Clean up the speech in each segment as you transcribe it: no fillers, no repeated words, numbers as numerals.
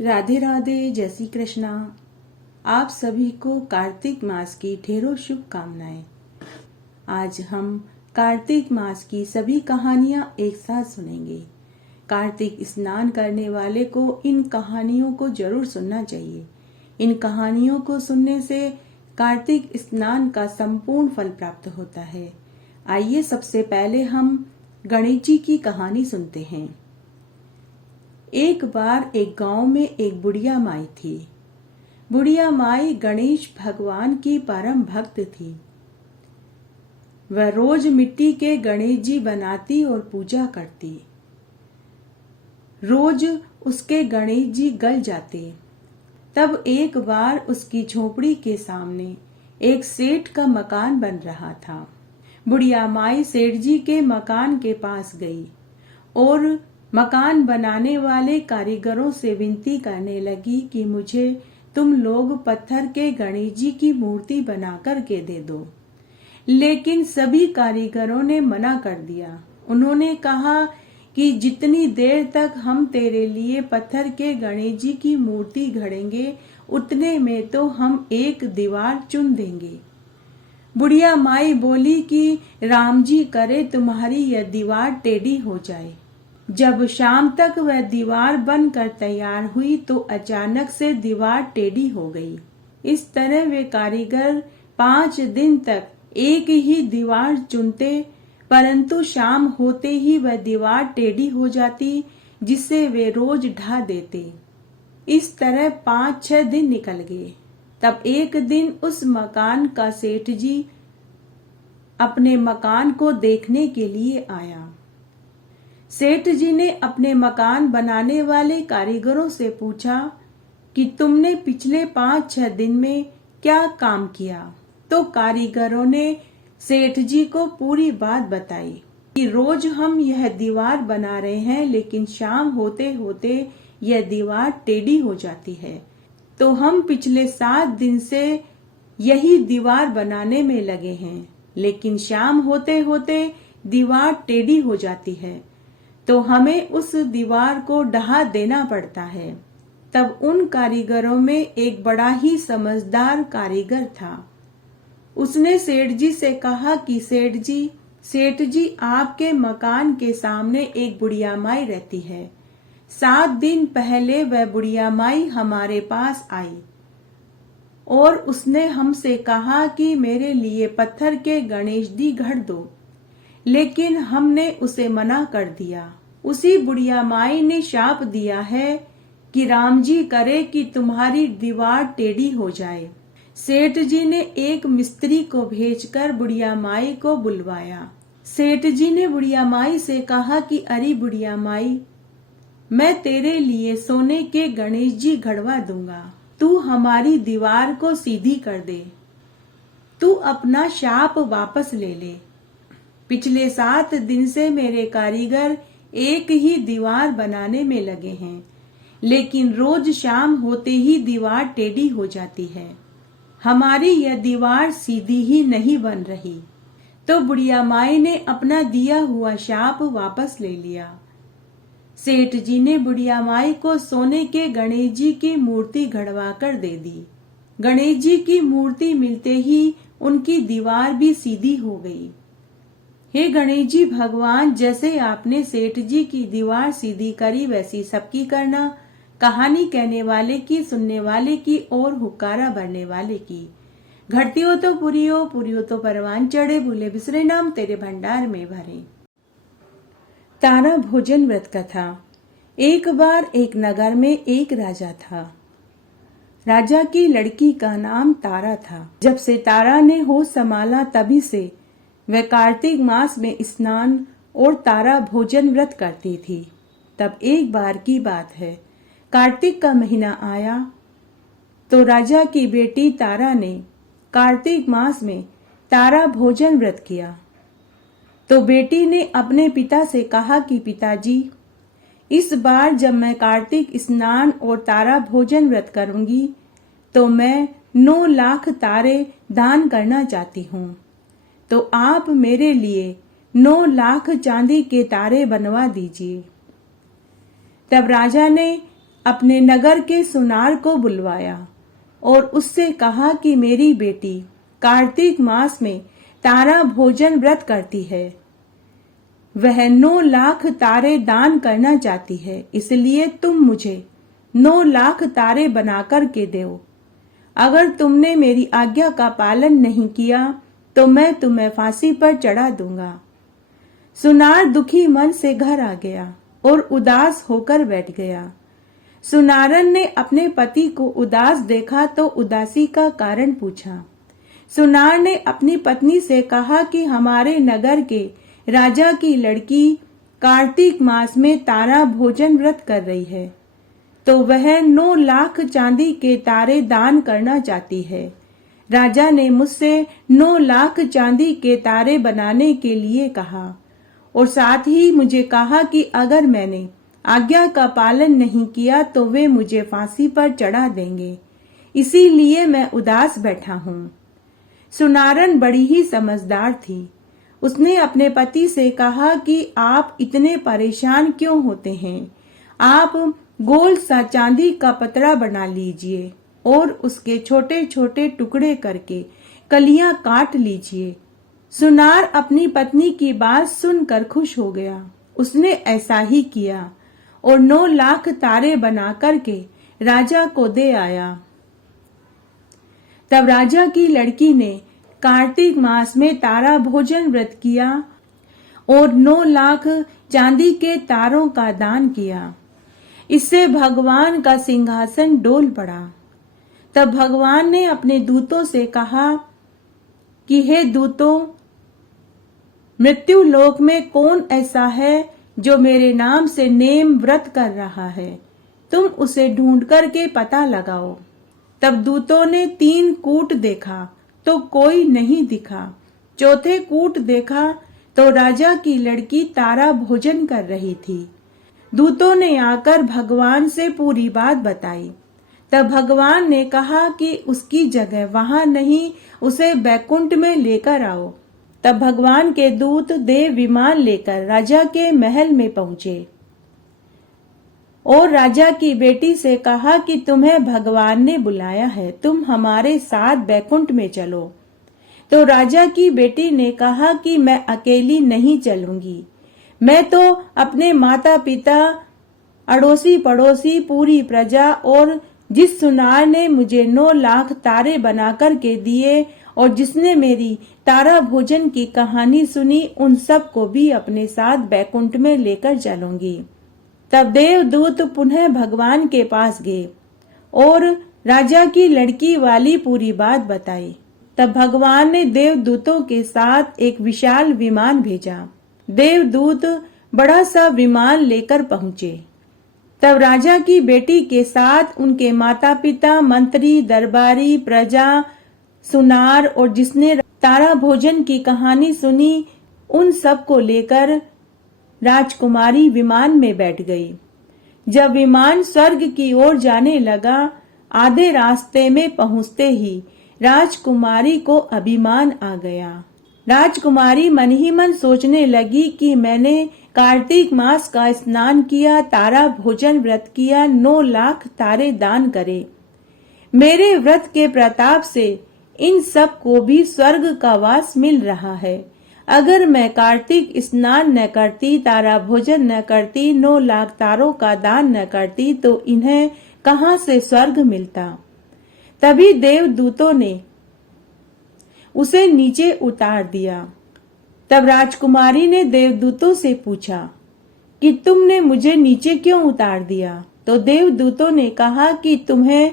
राधे राधे, जय श्री कृष्णा। आप सभी को कार्तिक मास की ढेरों शुभकामनाएं। आज हम कार्तिक मास की सभी कहानियां एक साथ सुनेंगे। कार्तिक स्नान करने वाले को इन कहानियों को जरूर सुनना चाहिए। इन कहानियों को सुनने से कार्तिक स्नान का संपूर्ण फल प्राप्त होता है। आइए सबसे पहले हम गणेश जी की कहानी सुनते हैं। एक बार एक गांव में एक बुढ़िया माई थी। बुढ़िया माई गणेश भगवान की परम भक्त थी। वह रोज मिट्टी के गणेश जी बनाती और पूजा करती। रोज उसके गणेश जी गल जाते। तब एक बार उसकी झोपड़ी के सामने एक सेठ का मकान बन रहा था। बुढ़िया माई सेठ जी के मकान के पास गई और मकान बनाने वाले कारीगरों से विनती करने लगी कि मुझे तुम लोग पत्थर के गणेश जी की मूर्ति बना कर के दे दो। लेकिन सभी कारीगरों ने मना कर दिया। उन्होंने कहा कि जितनी देर तक हम तेरे लिए पत्थर के गणेश जी की मूर्ति घड़ेंगे उतने में तो हम एक दीवार चुन देंगे। बुढ़िया माई बोली कि राम जी करे तुम्हारी यह दीवार टेढ़ी हो जाए। जब शाम तक वह दीवार बनकर तैयार हुई तो अचानक से दीवार टेढ़ी हो गई। इस तरह वे कारीगर 5 दिन तक एक ही दीवार चुनते, परंतु शाम होते ही वह दीवार टेढ़ी हो जाती, जिसे वे रोज ढा देते। इस तरह 5-6 दिन निकल गए। तब एक दिन उस मकान का सेठ जी अपने मकान को देखने के लिए आया। सेठ जी ने अपने मकान बनाने वाले कारीगरों से पूछा कि तुमने पिछले 5-6 दिन में क्या काम किया। तो कारीगरों ने सेठ जी को पूरी बात बताई कि रोज हम यह दीवार बना रहे हैं, लेकिन शाम होते होते यह दीवार टेढ़ी हो जाती है। तो हम पिछले 7 दिन से यही दीवार बनाने में लगे हैं, लेकिन शाम होते होते दीवार टेढ़ी हो जाती है, तो हमें उस दीवार को ढहा देना पड़ता है। तब उन कारीगरों में एक बड़ा ही समझदार कारीगर था। उसने सेठ जी से कहा कि सेठ जी आपके मकान के सामने एक बुढ़िया माई रहती है। 7 दिन पहले वह बुढ़िया माई हमारे पास आई और उसने हमसे कहा कि मेरे लिए पत्थर के गणेश जी गढ़ दो, लेकिन हमने उसे मना कर दिया। उसी बुढ़िया माई ने शाप दिया है कि राम जी करे कि तुम्हारी दीवार टेढ़ी हो जाए। सेठ जी ने एक मिस्त्री को भेजकर बुढ़िया माई को बुलवाया। सेठ जी ने बुढ़िया माई से कहा कि अरे बुढ़िया माई, मैं तेरे लिए सोने के गणेश जी घड़वा दूंगा, तू हमारी दीवार को सीधी कर दे, तू अपना शाप वापस ले ले। पिछले 7 दिन से मेरे कारीगर एक ही दीवार बनाने में लगे हैं, लेकिन रोज शाम होते ही दीवार टेढ़ी हो जाती है। हमारी यह दीवार सीधी ही नहीं बन रही। तो बुढ़िया माई ने अपना दिया हुआ शाप वापस ले लिया। सेठ जी ने बुढ़िया माई को सोने के गणेश जी की मूर्ति घड़वा कर दे दी। गणेश जी की मूर्ति मिलते ही उनकी दीवार भी सीधी हो गई। हे गणेश जी भगवान, जैसे आपने सेठ जी की दीवार सीधी करी वैसी सबकी करना। कहानी कहने वाले की, सुनने वाले की और हुक्कारा भरने वाले की। घटती हो तो पूरी हो, पूरी हो तो परवान चढ़े, भूले बिसरे नाम तेरे भंडार में भरे। तारा भोजन व्रत कथा। एक बार एक नगर में एक राजा था। राजा की लड़की का नाम तारा था। जब से तारा ने होश संभाला तभी से वह कार्तिक मास में स्नान और तारा भोजन व्रत करती थी। तब एक बार की बात है, कार्तिक का महीना आया तो राजा की बेटी तारा ने कार्तिक मास में तारा भोजन व्रत किया। तो बेटी ने अपने पिता से कहा कि पिताजी, इस बार जब मैं कार्तिक स्नान और तारा भोजन व्रत करूंगी तो मैं 9 लाख तारे दान करना चाहती हूँ, तो आप मेरे लिए 9 लाख चांदी के तारे बनवा दीजिए। तब राजा ने अपने नगर के सुनार को बुलवाया और उससे कहा कि मेरी बेटी कार्तिक मास में तारा भोजन व्रत करती है। वह 9 लाख तारे दान करना चाहती है, इसलिए तुम मुझे 9 लाख तारे बनाकर के दो। अगर तुमने मेरी आज्ञा का पालन नहीं किया तो मैं तुम्हें फांसी पर चढ़ा दूंगा। सुनार दुखी मन से घर आ गया और उदास होकर बैठ गया। सुनारन ने अपने पति को उदास देखा तो उदासी का कारण पूछा। सुनार ने अपनी पत्नी से कहा कि हमारे नगर के राजा की लड़की कार्तिक मास में तारा भोजन व्रत कर रही है, तो वह 9 लाख चांदी के तारे दान करना चाहती है। राजा ने मुझसे 9 लाख चांदी के तारे बनाने के लिए कहा और साथ ही मुझे कहा कि अगर मैंने आज्ञा का पालन नहीं किया तो वे मुझे फांसी पर चढ़ा देंगे, इसीलिए मैं उदास बैठा हूँ। सुनारन बड़ी ही समझदार थी। उसने अपने पति से कहा कि आप इतने परेशान क्यों होते हैं, आप गोल सा चांदी का पतरा बना लीजिए और उसके छोटे छोटे टुकड़े करके कलियां काट लीजिए। सुनार अपनी पत्नी की बात सुनकर खुश हो गया। उसने ऐसा ही किया और 9 लाख तारे बना करके राजा को दे आया। तब राजा की लड़की ने कार्तिक मास में तारा भोजन व्रत किया और 9 लाख चांदी के तारों का दान किया। इससे भगवान का सिंहासन डोल पड़ा। तब भगवान ने अपने दूतों से कहा कि हे दूतों, मृत्यु लोक में कौन ऐसा है जो मेरे नाम से नेम व्रत कर रहा है, तुम उसे ढूंढ करके पता लगाओ। तब दूतों ने 3 कूट देखा तो कोई नहीं दिखा। चौथे कूट देखा तो राजा की लड़की तारा भोजन कर रही थी। दूतों ने आकर भगवान से पूरी बात बताई। तब भगवान ने कहा कि उसकी जगह वहां नहीं, उसे बैकुंठ में लेकर आओ। तब भगवान के दूत देव विमान लेकर राजा के महल में पहुंचे और राजा की बेटी से कहा कि तुम्हें भगवान ने बुलाया है, तुम हमारे साथ बैकुंठ में चलो। तो राजा की बेटी ने कहा कि मैं अकेली नहीं चलूंगी, मैं तो अपने माता पिता, अड़ोसी पड़ोसी, पूरी प्रजा और जिस सुनार ने मुझे 9 लाख तारे बनाकर के दिए और जिसने मेरी तारा भोजन की कहानी सुनी, उन सब को भी अपने साथ बैकुंठ में लेकर चलूंगी। तब देवदूत पुनः भगवान के पास गए और राजा की लड़की वाली पूरी बात बताई। तब भगवान ने देवदूतों के साथ एक विशाल विमान भेजा। देवदूत बड़ा सा विमान लेकर पहुंचे। तब राजा की बेटी के साथ उनके माता पिता, मंत्री, दरबारी, प्रजा, सुनार और जिसने तारा भोजन की कहानी सुनी, उन सब को लेकर राजकुमारी विमान में बैठ गई। जब विमान स्वर्ग की ओर जाने लगा, आधे रास्ते में पहुंचते ही राजकुमारी को अभिमान आ गया। राजकुमारी मन ही मन सोचने लगी कि मैंने कार्तिक मास का स्नान किया, तारा भोजन व्रत किया, 9 लाख तारे दान करे। मेरे व्रत के प्रताप से इन सब को भी स्वर्ग का वास मिल रहा है। अगर मैं कार्तिक स्नान न करती, तारा भोजन न करती, 9 लाख तारों का दान न करती, तो इन्हें कहां से स्वर्ग मिलता। तभी देवदूतों ने उसे नीचे उतार दिया। तब राजकुमारी ने देवदूतों से पूछा कि तुमने मुझे नीचे क्यों उतार दिया। तो देवदूतों ने कहा कि तुम्हें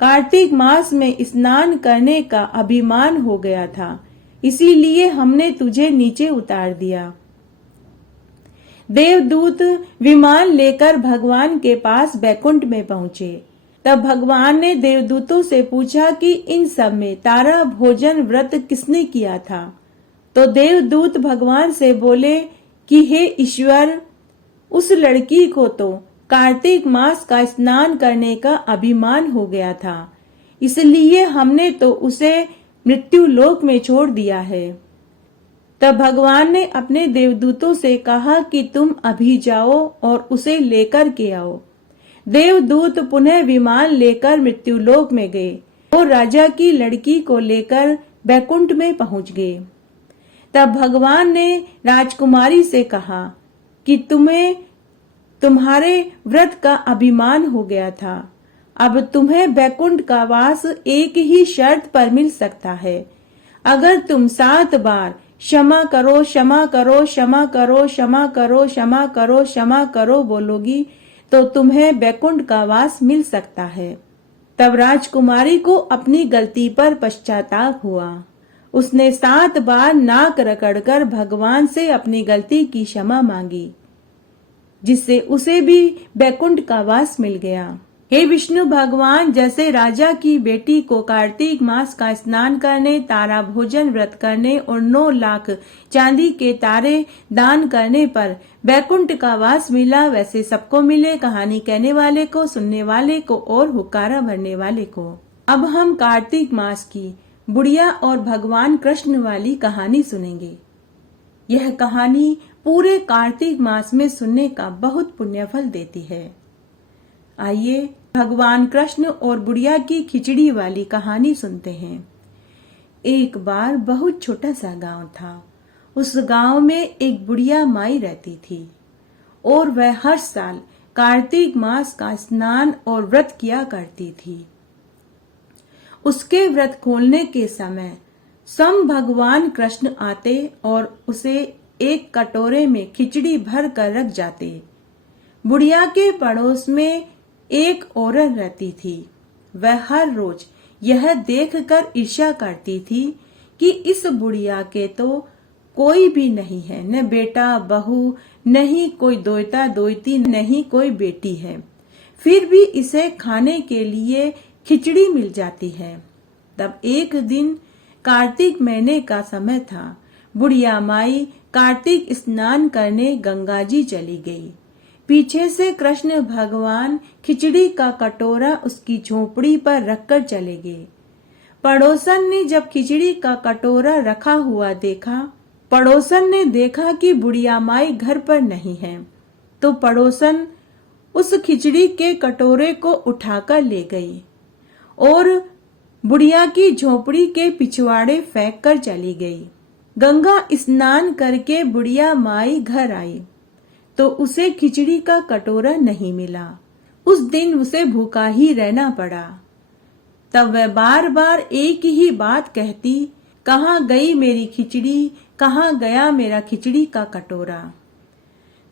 कार्तिक मास में स्नान करने का अभिमान हो गया था, इसीलिए हमने तुझे नीचे उतार दिया। देवदूत विमान लेकर भगवान के पास बैकुंठ में पहुंचे। तब भगवान ने देवदूतों से पूछा कि इन सब में तारा भोजन व्रत किसने किया था। तो देवदूत भगवान से बोले कि हे ईश्वर, उस लड़की को तो कार्तिक मास का स्नान करने का अभिमान हो गया था, इसलिए हमने तो उसे मृत्यु लोक में छोड़ दिया है। तब भगवान ने अपने देवदूतों से कहा कि तुम अभी जाओ और उसे लेकर के आओ। देवदूत पुनः विमान लेकर मृत्युलोक में गए और राजा की लड़की को लेकर बैकुंठ में पहुंच गए। तब भगवान ने राजकुमारी से कहा कि तुम्हें तुम्हारे व्रत का अभिमान हो गया था। अब तुम्हें बैकुंठ का वास एक ही शर्त पर मिल सकता है। अगर तुम 7 बार क्षमा करो, क्षमा करो, क्षमा करो, क्षमा करो, क्षमा करो, क्षमा करो बोलोगी तो तुम्हें बैकुंठ का वास मिल सकता है। तब राजकुमारी को अपनी गलती पर पश्चाताप हुआ। उसने 7 बार नाक रगड़कर भगवान से अपनी गलती की क्षमा मांगी, जिससे उसे भी बैकुंठ का वास मिल गया। हे विष्णु भगवान, जैसे राजा की बेटी को कार्तिक मास का स्नान करने, तारा भोजन व्रत करने और 9 लाख चांदी के तारे दान करने पर बैकुंठ का वास मिला, वैसे सबको मिले, कहानी कहने वाले को, सुनने वाले को और हुक्कारा भरने वाले को। अब हम कार्तिक मास की बुढ़िया और भगवान कृष्ण वाली कहानी सुनेंगे। यह कहानी पूरे कार्तिक मास में सुनने का बहुत पुण्यफल देती है। आइए भगवान कृष्ण और बुढ़िया की खिचड़ी वाली कहानी सुनते हैं। एक बार बहुत छोटा सा गांव था। उस गांव में एक बुढ़िया माई रहती थी और वह हर साल कार्तिक मास का स्नान और व्रत किया करती थी। उसके व्रत खोलने के समय स्वयं भगवान कृष्ण आते और उसे एक कटोरे में खिचड़ी भर कर रख जाते। बुढ़िया के पड़ोस में एक औरत रहती थी। वह हर रोज यह देखकर ईर्ष्या करती थी कि इस बुढ़िया के तो कोई भी नहीं है, न बेटा बहू, नहीं कोई दोता दोती, नहीं कोई बेटी है, फिर भी इसे खाने के लिए खिचड़ी मिल जाती है। तब एक दिन कार्तिक महीने का समय था। बुढ़िया माई कार्तिक स्नान करने गंगा जी चली गई। पीछे से कृष्ण भगवान खिचड़ी का कटोरा उसकी झोपड़ी पर रखकर चले गए। पड़ोसन ने जब खिचड़ी का कटोरा रखा हुआ देखा, पड़ोसन ने देखा कि बुढ़िया माई घर पर नहीं है, तो पड़ोसन उस खिचड़ी के कटोरे को उठाकर ले गई और बुढ़िया की झोपड़ी के पिछवाड़े फेंक कर चली गई। गंगा स्नान करके बुढ़िया माई घर आई तो उसे खिचड़ी का कटोरा नहीं मिला। उस दिन उसे भूखा ही रहना पड़ा। तब वह बार बार एक ही बात कहती, कहाँ गई मेरी खिचड़ी, कहाँ गया मेरा खिचड़ी का कटोरा।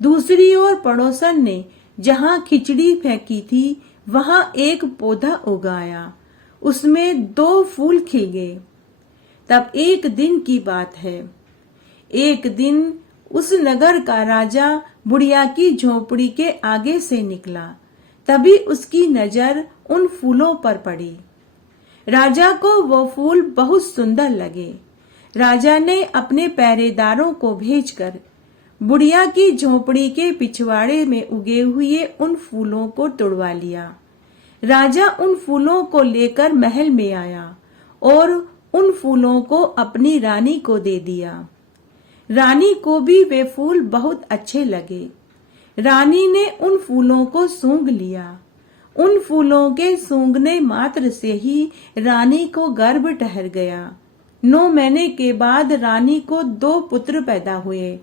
दूसरी ओर पड़ोसन ने जहाँ खिचड़ी फेंकी थी वहां एक पौधा उगाया, उसमें 2 फूल खिल गए। तब एक दिन की बात है, एक दिन उस नगर का राजा बुढ़िया की झोपड़ी के आगे से निकला। तभी उसकी नजर उन फूलों पर पड़ी। राजा को वो फूल बहुत सुंदर लगे। राजा ने अपने पहरेदारों को भेजकर बुढ़िया की झोपड़ी के पिछवाड़े में उगे हुए उन फूलों को तोड़वा लिया। राजा उन फूलों को लेकर महल में आया और उन फूलों को अपनी रानी को दे दिया। रानी को भी वे फूल बहुत अच्छे लगे। रानी ने उन फूलों को सूंघ लिया। उन फूलों के सूंघने मात्र से ही रानी को गर्भ ठहर गया। 9 महीने के बाद रानी को 2 पुत्र पैदा हुए।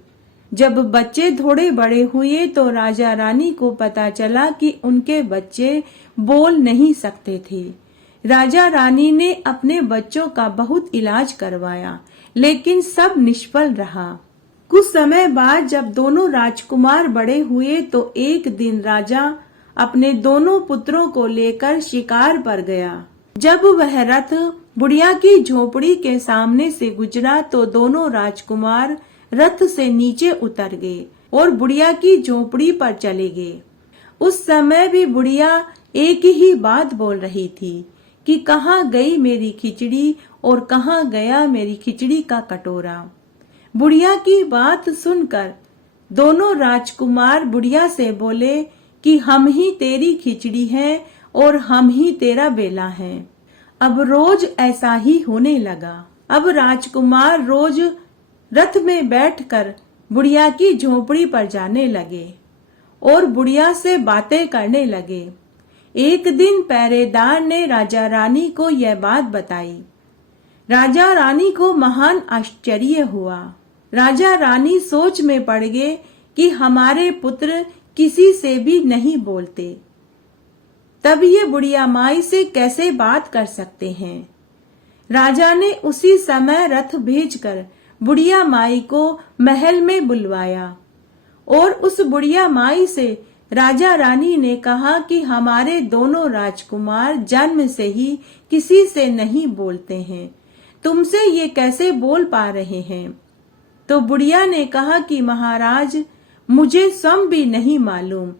जब बच्चे थोड़े बड़े हुए तो राजा रानी को पता चला कि उनके बच्चे बोल नहीं सकते थे। राजा रानी ने अपने बच्चों का बहुत इलाज करवाया, लेकिन सब निष्फल रहा। कुछ समय बाद जब दोनों राजकुमार बड़े हुए तो एक दिन राजा अपने दोनों पुत्रों को लेकर शिकार पर गया। जब वह रथ बुढ़िया की झोपड़ी के सामने से गुजरा तो दोनों राजकुमार रथ से नीचे उतर गए और बुढ़िया की झोपड़ी पर चले गए। उस समय भी बुढ़िया एक ही बात बोल रही थी कि कहाँ गई मेरी खिचड़ी और कहाँ गया मेरी खिचड़ी का कटोरा। बुढ़िया की बात सुनकर दोनों राजकुमार बुढ़िया से बोले कि हम ही तेरी खिचड़ी हैं और हम ही तेरा बेला हैं। अब रोज ऐसा ही होने लगा। अब राजकुमार रोज रथ में बैठकर बुढ़िया की झोपड़ी पर जाने लगे और बुढ़िया से बातें करने लगे। एक दिन पहरेदार ने राजा रानी को यह बात बताई। राजा रानी को महान आश्चर्य हुआ। राजा रानी सोच में पड़ गए कि हमारे पुत्र किसी से भी नहीं बोलते, तब ये बुढ़िया माई से कैसे बात कर सकते हैं। राजा ने उसी समय रथ भेजकर बुढ़िया माई को महल में बुलवाया और उस बुढ़िया माई से राजा रानी ने कहा कि हमारे दोनों राजकुमार जन्म से ही किसी से नहीं बोलते हैं, तुमसे ये कैसे बोल पा रहे हैं। तो बुढ़िया ने कहा कि महाराज, मुझे स्वयं भी नहीं मालूम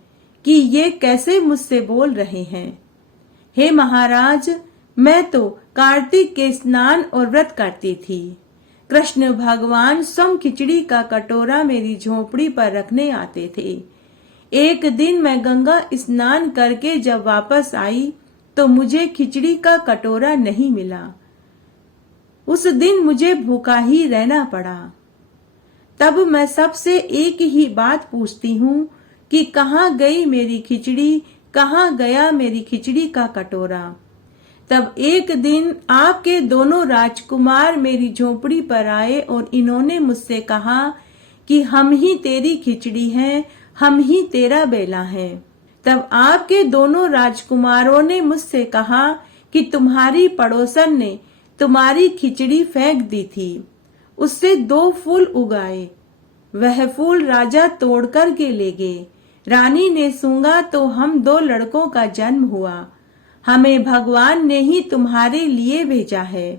कि ये कैसे मुझसे बोल रहे हैं। हे महाराज, मैं तो कार्तिक के स्नान और व्रत करती थी। कृष्ण भगवान स्वयं खिचड़ी का कटोरा मेरी झोपड़ी पर रखने आते थे। एक दिन मैं गंगा स्नान करके जब वापस आई तो मुझे खिचड़ी का कटोरा नहीं मिला। उस दिन मुझे भूखा ही रहना पड़ा। तब मैं सबसे एक ही बात पूछती हूँ कि कहाँ गई मेरी खिचड़ी, कहाँ गया मेरी खिचड़ी का कटोरा। तब एक दिन आपके दोनों राजकुमार मेरी झोपड़ी पर आए और इन्होंने मुझसे कहा कि हम ही तेरी खिचड़ी हैं, हम ही तेरा बेला है। तब आपके दोनों राजकुमारों ने मुझसे कहा कि तुम्हारी पड़ोसन ने तुम्हारी खिचड़ी फेंक दी थी, उससे 2 फूल उगाए, वह फूल राजा तोड़ कर के ले गए। रानी ने सूंघा तो हम 2 लड़कों का जन्म हुआ। हमें भगवान ने ही तुम्हारे लिए भेजा है।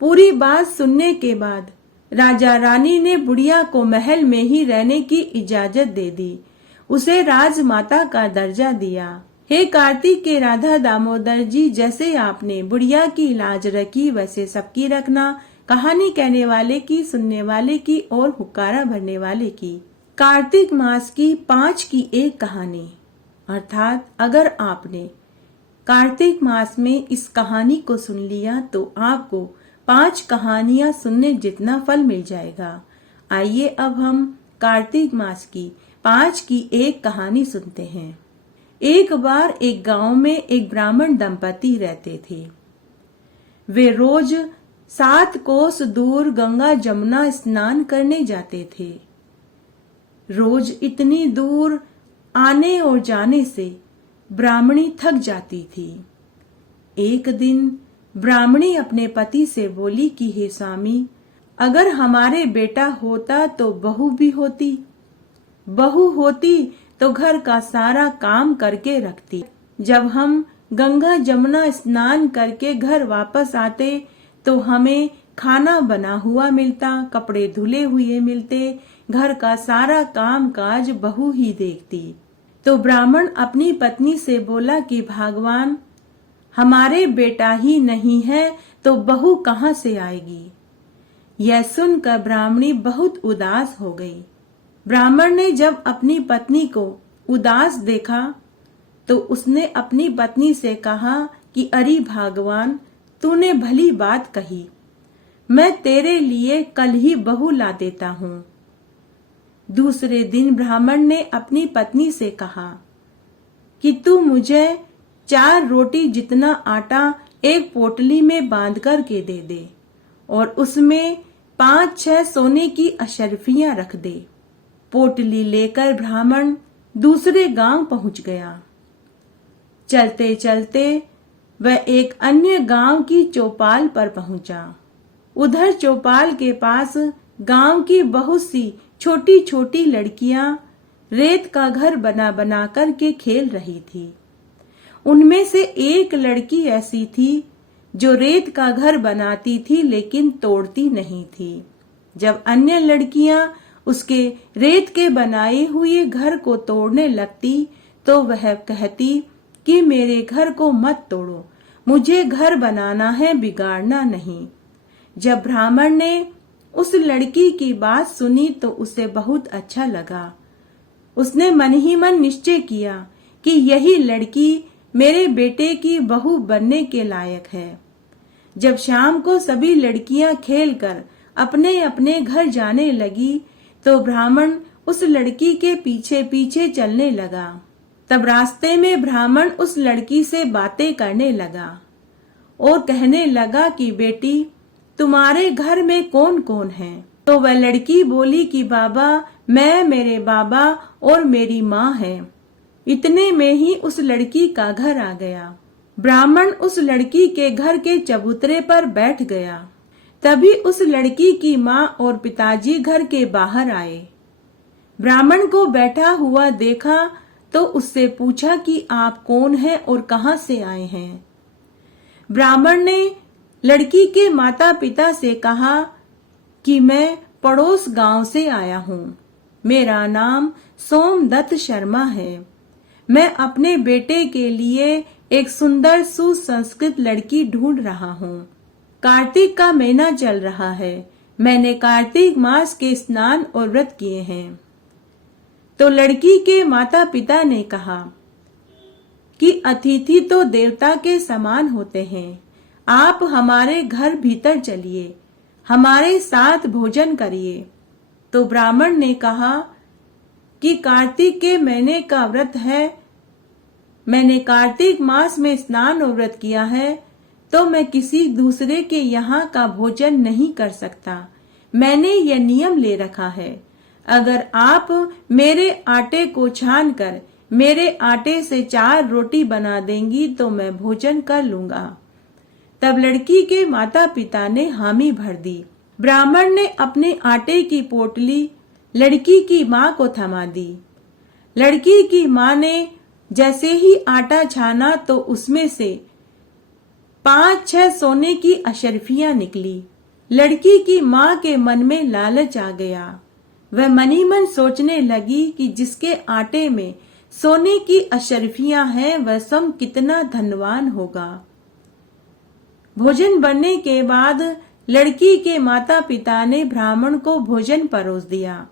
पूरी बात सुनने के बाद राजा रानी ने बुढ़िया को महल में ही रहने की इजाजत दे दी, उसे राजमाता का दर्जा दिया। हे कार्तिक के राधा दामोदर जी, जैसे आपने बुढ़िया की लाज रखी वैसे सबकी रखना। कहानी कहने वाले की, सुनने वाले की और हुक्कारा भरने वाले की। कार्तिक मास की 5 की एक कहानी। अर्थात अगर आपने कार्तिक मास में इस कहानी को सुन लिया तो आपको 5 कहानियां सुनने जितना फल मिल जाएगा। आइए अब हम कार्तिक मास की 5 की एक कहानी सुनते हैं। एक बार एक गांव में एक ब्राह्मण दंपति रहते थे। वे रोज 7 कोस दूर गंगा जमुना स्नान करने जाते थे। रोज इतनी दूर आने और जाने से ब्राह्मणी थक जाती थी। एक दिन ब्राह्मणी अपने पति से बोली कि हे स्वामी, अगर हमारे बेटा होता तो बहू भी होती, बहू होती तो घर का सारा काम करके रखती। जब हम गंगा जमुना स्नान करके घर वापस आते तो हमें खाना बना हुआ मिलता, कपड़े धुले हुए मिलते, घर का सारा काम काज बहू ही देखती। तो ब्राह्मण अपनी पत्नी से बोला कि भगवान, हमारे बेटा ही नहीं है तो बहू कहाँ से आएगी। यह सुनकर ब्राह्मणी बहुत उदास हो गई। ब्राह्मण ने जब अपनी पत्नी को उदास देखा तो उसने अपनी पत्नी से कहा कि अरे भगवान, तूने भली बात कही, मैं तेरे लिए कल ही बहू ला देता हूँ। दूसरे दिन ब्राह्मण ने अपनी पत्नी से कहा कि तू मुझे 4 रोटी जितना आटा एक पोटली में बांध कर के दे दे और उसमें 5-6 सोने की अशर्फियां रख दे। पोटली लेकर ब्राह्मण दूसरे गांव पहुंच गया। चलते चलते वह एक अन्य गांव की चौपाल पर पहुंचा। उधर चौपाल के पास गांव की बहुत सी छोटी छोटी लड़कियां रेत का घर बना बना कर के खेल रही थी। उनमें से एक लड़की ऐसी थी जो रेत का घर बनाती थी लेकिन तोड़ती नहीं थी। जब अन्य लड़कियां उसके रेत के बनाए हुए घर को तोड़ने लगती तो वह कहती कि मेरे घर को मत तोड़ो, मुझे घर बनाना है, बिगाड़ना नहीं। जब ब्राह्मण ने उस लड़की की बात सुनी तो उसे बहुत अच्छा लगा। उसने मन ही मन निश्चय किया कि यही लड़की मेरे बेटे की बहू बनने के लायक है। जब शाम को सभी लड़कियां खेलकर अपने अपने घर जाने लगी तो ब्राह्मण उस लड़की के पीछे पीछे चलने लगा। तब रास्ते में ब्राह्मण उस लड़की से बातें करने लगा और कहने लगा कि बेटी, तुम्हारे घर में कौन कौन है? तो वह लड़की बोली कि बाबा, मैं, मेरे बाबा और मेरी माँ है। इतने में ही उस लड़की का घर आ गया। ब्राह्मण उस लड़की के घर के चबूतरे पर बैठ गया। तभी उस लड़की की माँ और पिताजी घर के बाहर आए। ब्राह्मण को बैठा हुआ देखा तो उससे पूछा कि आप कौन हैं और कहाँ से आए हैं? ब्राह्मण ने लड़की के माता पिता से कहा कि मैं पड़ोस गांव से आया हूँ। मेरा नाम सोमदत्त शर्मा है। मैं अपने बेटे के लिए एक सुंदर सुसंस्कृत लड़की ढूंढ रहा हूँ। कार्तिक का महीना चल रहा है। मैंने कार्तिक मास के स्नान और व्रत किए हैं। तो लड़की के माता पिता ने कहा कि अतिथि तो देवता के समान होते हैं। आप हमारे घर भीतर चलिए, हमारे साथ भोजन करिए। तो ब्राह्मण ने कहा कि कार्तिक के महीने का व्रत है, मैंने कार्तिक मास में स्नान और व्रत किया है, तो मैं किसी दूसरे के यहाँ का भोजन नहीं कर सकता। मैंने यह नियम ले रखा है, अगर आप मेरे आटे को छान कर मेरे आटे से 4 रोटी बना देंगी तो मैं भोजन कर लूंगा। तब लड़की के माता पिता ने हामी भर दी। ब्राह्मण ने अपने आटे की पोटली लड़की की माँ को थमा दी। लड़की की माँ ने जैसे ही आटा छाना तो उसमें से 5-6 सोने की अशर्फियां निकली। लड़की की माँ के मन में लालच आ गया। वह मनी मन सोचने लगी कि जिसके आटे में सोने की अशर्फियां हैं वह स्वयं कितना धनवान होगा। भोजन बनने के बाद लड़की के माता पिता ने ब्राह्मण को भोजन परोस दिया।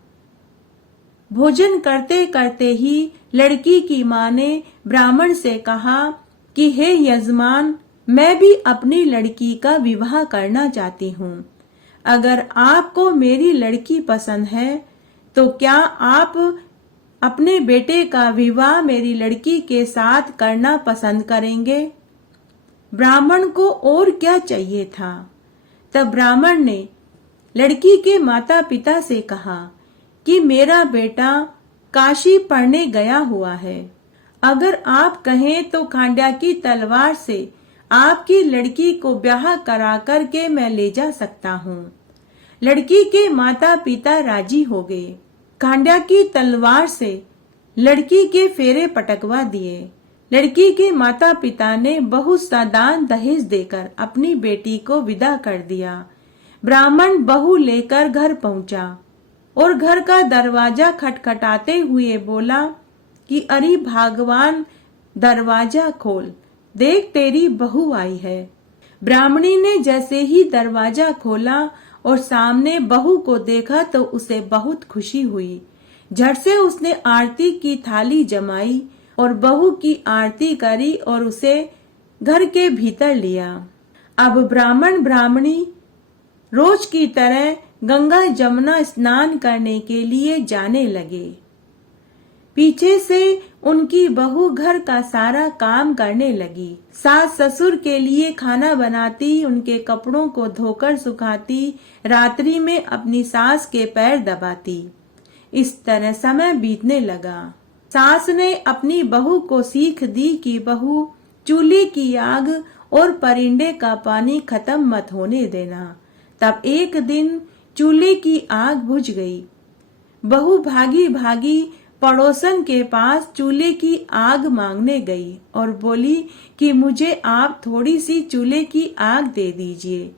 भोजन करते करते ही लड़की की माँ ने ब्राह्मण से कहा कि हे यजमान, मैं भी अपनी लड़की का विवाह करना चाहती हूँ। अगर आपको मेरी लड़की पसंद है तो क्या आप अपने बेटे का विवाह मेरी लड़की के साथ करना पसंद करेंगे? ब्राह्मण को और क्या चाहिए था। तब ब्राह्मण ने लड़की के माता पिता से कहा कि मेरा बेटा काशी पढ़ने गया हुआ है। अगर आप कहें तो खांड्या की तलवार से आपकी लड़की को ब्याह करा करके मैं ले जा सकता हूँ। लड़की के माता पिता राजी हो गए। खांड्या की तलवार से लड़की के फेरे पटकवा दिए। लड़की के माता पिता ने बहुत सा दान दहेज देकर अपनी बेटी को विदा कर दिया। ब्राह्मण बहू लेकर घर पहुंचा और घर का दरवाजा खटखटाते हुए बोला कि अरे भगवान, दरवाजा खोल, देख तेरी बहू आई है। ब्राह्मणी ने जैसे ही दरवाजा खोला और सामने बहू को देखा तो उसे बहुत खुशी हुई। झट से उसने आरती की थाली जमाई और बहू की आरती करी और उसे घर के भीतर लिया। अब ब्राह्मण ब्राह्मणी रोज की तरह गंगा जमुना स्नान करने के लिए जाने लगे। पीछे से उनकी बहू घर का सारा काम करने लगी। सास ससुर के लिए खाना बनाती, उनके कपड़ों को धोकर सुखाती, रात्रि में अपनी सास के पैर दबाती। इस तरह समय बीतने लगा। सास ने अपनी बहू को सीख दी कि बहू, चूल्हे की आग और परिंदे का पानी खत्म मत होने देना। तब एक दिन चूल्हे की आग बुझ गई। बहू भागी भागी पड़ोसन के पास चूल्हे की आग मांगने गई और बोली कि मुझे आप थोड़ी सी चूल्हे की आग दे दीजिए।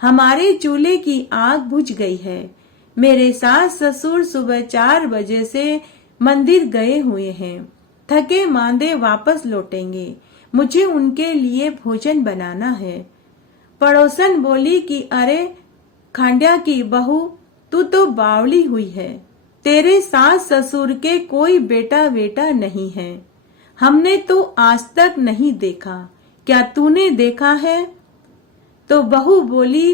हमारे चूल्हे की आग बुझ गई है। मेरे सास ससुर सुबह 4 बजे से मंदिर गए हुए हैं। थके मांदे वापस लौटेंगे। मुझे उनके लिए भोजन बनाना है। पड़ोसन बोली कि अरे खांड्या की बहू, तू तो बावली हुई है। तेरे सास ससुर के कोई बेटा बेटा नहीं है। हमने तो आज तक नहीं देखा। क्या तूने देखा है? तो बहू बोली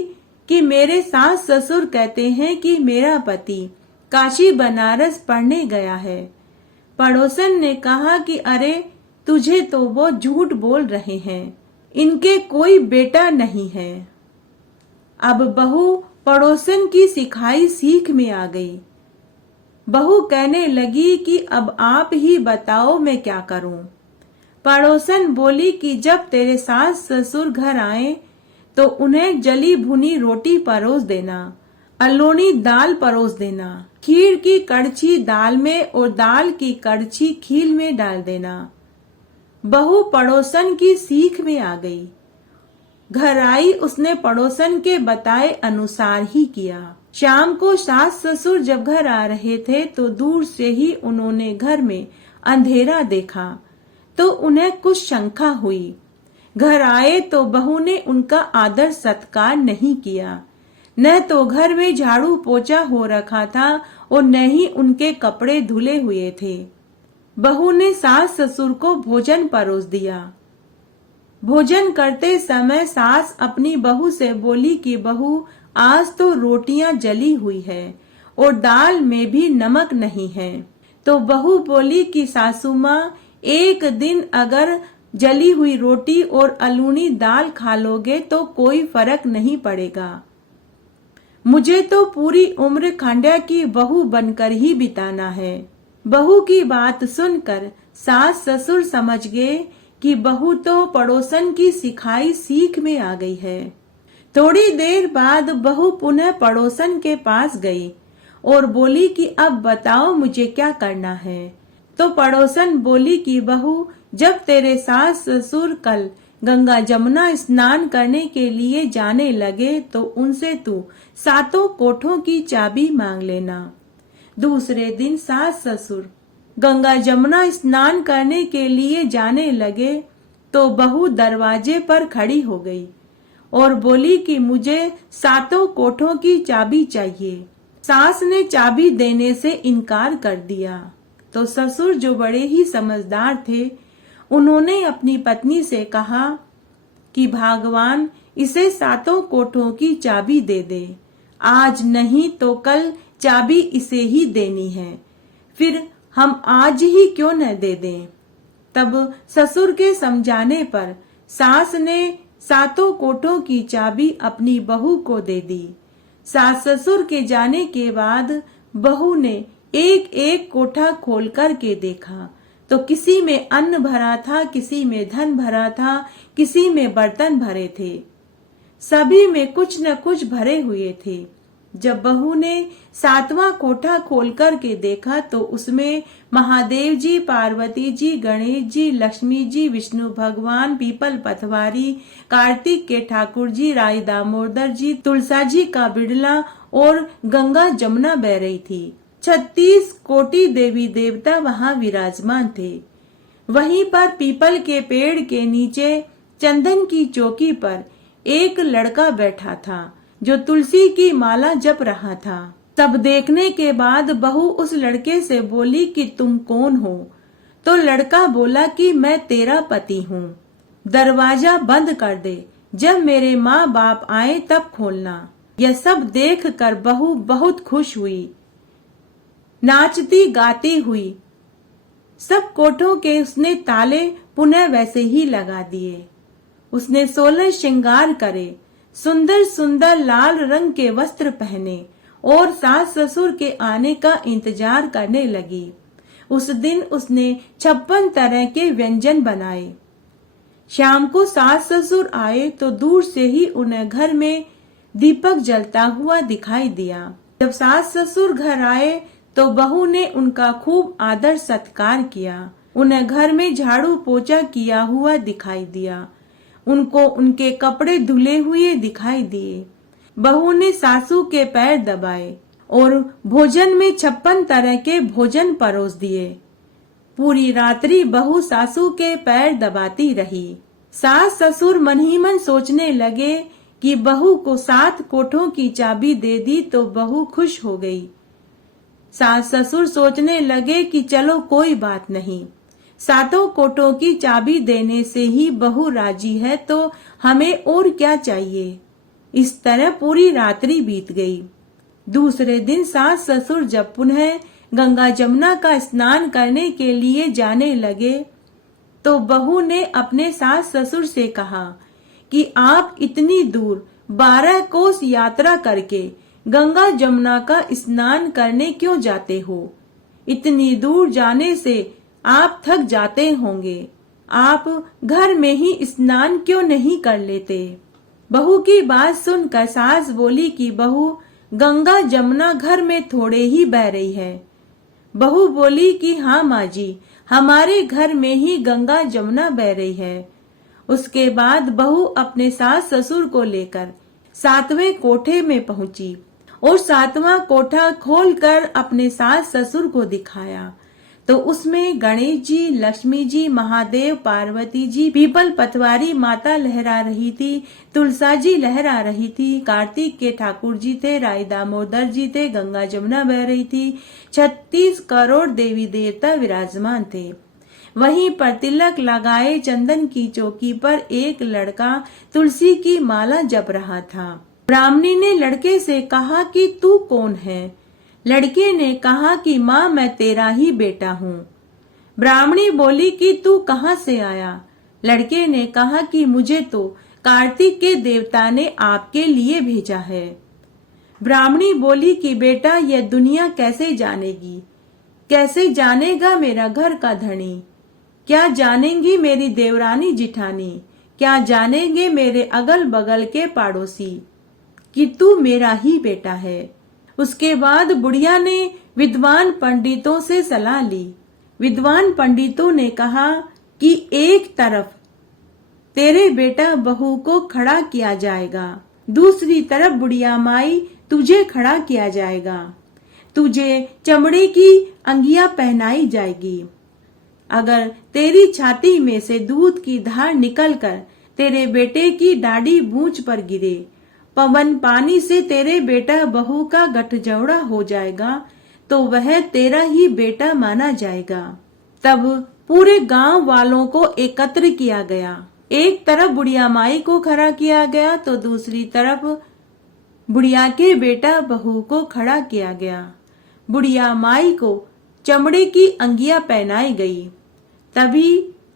कि मेरे सास ससुर कहते हैं कि मेरा पति काशी बनारस पढ़ने गया है। पड़ोसन ने कहा कि अरे तुझे तो वो झूठ बोल रहे हैं, इनके कोई बेटा नहीं है। अब बहू पड़ोसन की सिखाई सीख में आ गई। बहू कहने लगी कि अब आप ही बताओ मैं क्या करूं। पड़ोसन बोली कि जब तेरे सास ससुर घर आए तो उन्हें जली भुनी रोटी परोस देना, अलोनी दाल परोस देना, खीर की कड़छी दाल में और दाल की कड़छी खीर में डाल देना। बहू पड़ोसन की सीख में आ गई। घर आई, उसने पड़ोसन के बताए अनुसार ही किया। शाम को सास ससुर जब घर आ रहे थे तो दूर से ही उन्होंने घर में अंधेरा देखा तो उन्हें कुछ शंका हुई। घर आए तो बहू ने उनका आदर सत्कार नहीं किया। न तो घर में झाड़ू पोछा हो रखा था और न ही उनके कपड़े धुले हुए थे। बहू ने सास ससुर को भोजन परोस दिया। भोजन करते समय सास अपनी बहू से बोली कि बहू आज तो रोटियां जली हुई है और दाल में भी नमक नहीं है। तो बहू बोली कि सासू माँ, एक दिन अगर जली हुई रोटी और अलूनी दाल खा लोगे तो कोई फर्क नहीं पड़ेगा। मुझे तो पूरी उम्र खंड्या की बहू बनकर ही बिताना है। बहू की बात सुनकर सास ससुर समझ गए कि बहू तो पड़ोसन की सिखाई सीख में आ गई है। थोड़ी देर बाद बहू पुनः पड़ोसन के पास गई और बोली कि अब बताओ मुझे क्या करना है। तो पड़ोसन बोली कि बहू, जब तेरे सास ससुर कल गंगा जमुना स्नान करने के लिए जाने लगे तो उनसे तू 7 कोठों की चाबी मांग लेना। दूसरे दिन सास ससुर गंगा जमुना स्नान करने के लिए जाने लगे तो बहू दरवाजे पर खड़ी हो गई और बोली कि मुझे 7 कोठों की चाबी चाहिए। सास ने चाबी देने से इनकार कर दिया तो ससुर जो बड़े ही समझदार थे, उन्होंने अपनी पत्नी से कहा कि भगवान इसे 7 कोठों की चाबी दे दे, आज नहीं तो कल चाबी इसे ही देनी है, फिर हम आज ही क्यों न दे दें। तब ससुर के समझाने पर सास ने 7 कोठों की चाबी अपनी बहू को दे दी। सास ससुर के जाने के बाद बहू ने एक एक कोठा खोल कर के देखा तो किसी में अन्न भरा था, किसी में धन भरा था, किसी में बर्तन भरे थे, सभी में कुछ न कुछ भरे हुए थे। जब बहू ने 7वां कोठा खोल कर के देखा तो उसमें महादेव जी, पार्वती जी, गणेश जी, लक्ष्मी जी, विष्णु भगवान, पीपल पथवारी, कार्तिक के ठाकुर जी, राय दामोदर जी, तुलसा जी का बिड़ला और गंगा जमुना बह रही थी। 36 कोटि देवी देवता वहां विराजमान थे। वहीं पर पीपल के पेड़ के नीचे चंदन की चौकी पर एक लड़का बैठा था जो तुलसी की माला जप रहा था। तब देखने के बाद बहू उस लड़के से बोली कि तुम कौन हो। तो लड़का बोला कि मैं तेरा पति हूँ, दरवाजा बंद कर दे, जब मेरे माँ बाप आए तब खोलना। यह सब देख कर बहू बहुत खुश हुई, नाचती गाती हुई। सब कोठों के उसने ताले पुनः वैसे ही लगा दिए। उसने 16 श्रृंगार करे, सुंदर सुंदर लाल रंग के वस्त्र पहने और सास ससुर के आने का इंतजार करने लगी। उस दिन उसने 56 तरह के व्यंजन बनाए। शाम को सास ससुर आए तो दूर से ही उन्हें घर में दीपक जलता हुआ दिखाई दिया। जब सास ससुर घर आए तो बहू ने उनका खूब आदर सत्कार किया। उन्हें घर में झाड़ू पोछा किया हुआ दिखाई दिया। उनको उनके कपड़े धुले हुए दिखाई दिए। बहू ने सासू के पैर दबाए और भोजन में 56 तरह के भोजन परोस दिए। पूरी रात्रि बहू सासू के पैर दबाती रही। सास ससुर मन ही मन सोचने लगे कि बहू को 7 कोठों की चाबी दे दी तो बहू खुश हो गई। सास ससुर सोचने लगे कि चलो कोई बात नहीं, 7 कोठों की चाबी देने से ही बहू राजी है तो हमें और क्या चाहिए। इस तरह पूरी रात्रि बीत गई। दूसरे दिन सास ससुर जब पुनः गंगा जमुना का स्नान करने के लिए जाने लगे तो बहू ने अपने सास ससुर से कहा कि आप इतनी दूर 12 कोस यात्रा करके गंगा जमुना का स्नान करने क्यों जाते हो? इतनी दूर जाने से आप थक जाते होंगे। आप घर में ही स्नान क्यों नहीं कर लेते? बहू की बात सुनकर सास बोली कि बहू, गंगा जमुना घर में थोड़े ही बह रही है। बहू बोली कि हाँ माँ जी, हमारे घर में ही गंगा जमुना बह रही है। उसके बाद बहू अपने सास ससुर को लेकर 7वें कोठे में पहुंची और 7वां कोठा खोलकर अपने सास ससुर को दिखाया तो उसमें गणेश जी, लक्ष्मी जी, महादेव, पार्वती जी, पीपल पतवारी माता लहरा रही थी, तुलसा जी लहरा रही थी, कार्तिक के ठाकुर जी थे, राय दामोदर जी थे, गंगा जमुना बह रही थी, 36 करोड़ देवी देवता विराजमान थे। वहीं पर तिलक लगाए चंदन की चौकी पर एक लड़का तुलसी की माला जप रहा था। ब्राह्मणी ने लड़के से कहा कि तू कौन है? लड़के ने कहा कि माँ, मैं तेरा ही बेटा हूँ। ब्राह्मणी बोली कि तू कहाँ से आया? लड़के ने कहा कि मुझे तो कार्तिक के देवता ने आपके लिए भेजा है। ब्राह्मणी बोली कि बेटा, यह दुनिया कैसे जानेगी? कैसे जानेगा मेरा घर का धनी? क्या जानेंगी मेरी देवरानी जिठानी? क्या जानेंगे मेरे अगल बगल के पड़ोसी कि तू मेरा ही बेटा है? उसके बाद बुढ़िया ने विद्वान पंडितों से सलाह ली। विद्वान पंडितों ने कहा कि एक तरफ तेरे बेटा बहू को खड़ा किया जाएगा, दूसरी तरफ बुढ़िया माई तुझे खड़ा किया जाएगा। तुझे चमड़े की अंगिया पहनाई जाएगी। अगर तेरी छाती में से दूध की धार निकलकर तेरे बेटे की दाढ़ी बूंछ पर गिरे, पवन पानी से तेरे बेटा बहू का गठजोड़ा हो जाएगा तो वह तेरा ही बेटा माना जाएगा। तब पूरे गांव वालों को एकत्र किया गया। एक तरफ बुढ़िया माई को खड़ा किया गया तो दूसरी तरफ बुढ़िया के बेटा बहू को खड़ा किया गया। बुढ़िया माई को चमड़े की अंगिया पहनाई गई। तभी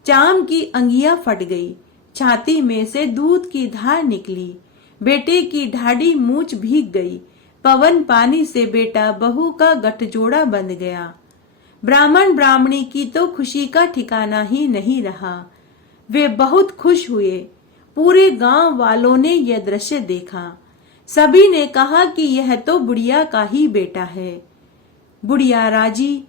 चाम की अंगिया फट गई, छाती में से दूध की धार निकली, बेटे की ढाडी मूंछ भीग गई, पवन पानी से बेटा बहू का गठजोड़ा बंध गया। ब्राह्मण ब्राह्मणी की तो खुशी का ठिकाना ही नहीं रहा। वे बहुत खुश हुए। पूरे गांव वालों ने यह दृश्य देखा। सभी ने कहा कि यह तो बुढ़िया का ही बेटा है। बुढ़िया राजी,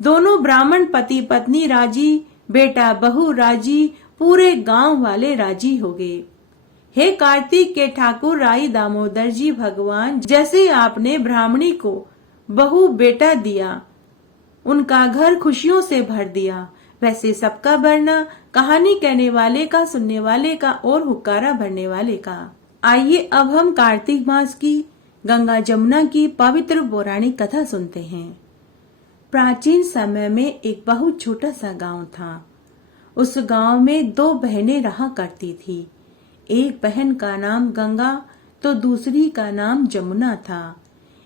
दोनों ब्राह्मण पति पत्नी राजी, बेटा बहू राजी, पूरे गांव वाले राजी हो गए। हे कार्तिक के ठाकुर राई दामोदर जी भगवान, जैसे आपने ब्राह्मणी को बहू बेटा दिया, उनका घर खुशियों से भर दिया, वैसे सबका भरना, कहानी कहने वाले का, सुनने वाले का और हुक्कारा भरने वाले का। आइए अब हम कार्तिक मास की गंगा जमुना की पवित्र पौराणिक कथा सुनते हैं। प्राचीन समय में एक बहुत छोटा सा गांव था। उस गांव में 2 बहनें रहा करती थी। एक बहन का नाम गंगा तो दूसरी का नाम जमुना था।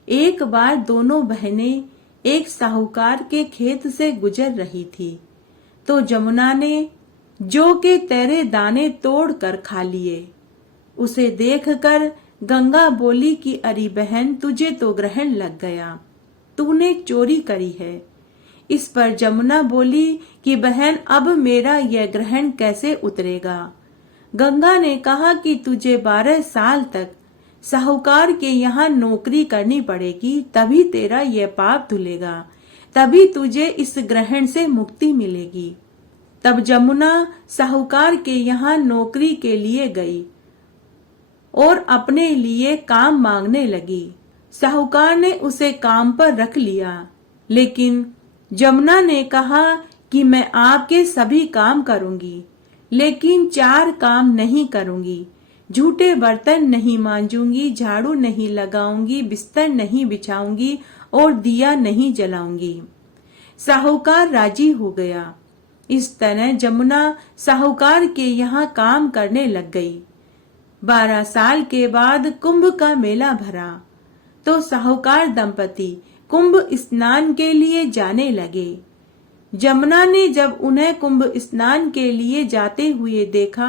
एक बार दोनों बहनें एक साहूकार के खेत से गुजर रही थी तो जमुना ने जौ के तेरे दाने तोड़कर खा लिए। उसे देखकर गंगा बोली कि अरे बहन, तुझे तो ग्रहण लग गया, तूने चोरी करी है। इस पर जमुना बोली कि बहन, अब मेरा यह ग्रहण कैसे उतरेगा? गंगा ने कहा कि तुझे 12 साल तक साहूकार के यहाँ नौकरी करनी पड़ेगी, तभी तेरा यह पाप धुलेगा, तभी तुझे इस ग्रहण से मुक्ति मिलेगी। तब जमुना साहूकार के यहाँ नौकरी के लिए गई और अपने लिए काम मांगने लगी। साहूकार ने उसे काम पर रख लिया, लेकिन जमुना ने कहा कि मैं आपके सभी काम करूंगी, लेकिन 4 काम नहीं करूंगी। झूठे बर्तन नहीं मांजूंगी, झाड़ू नहीं लगाऊंगी, बिस्तर नहीं बिछाऊंगी और दिया नहीं जलाऊंगी। साहूकार राजी हो गया। इस तरह जमुना साहूकार के यहाँ काम करने लग गई। 12 साल के बाद कुंभ का मेला भरा तो साहूकार दंपति कुंभ स्नान के लिए जाने लगे। जमुना ने जब उन्हें कुंभ स्नान के लिए जाते हुए देखा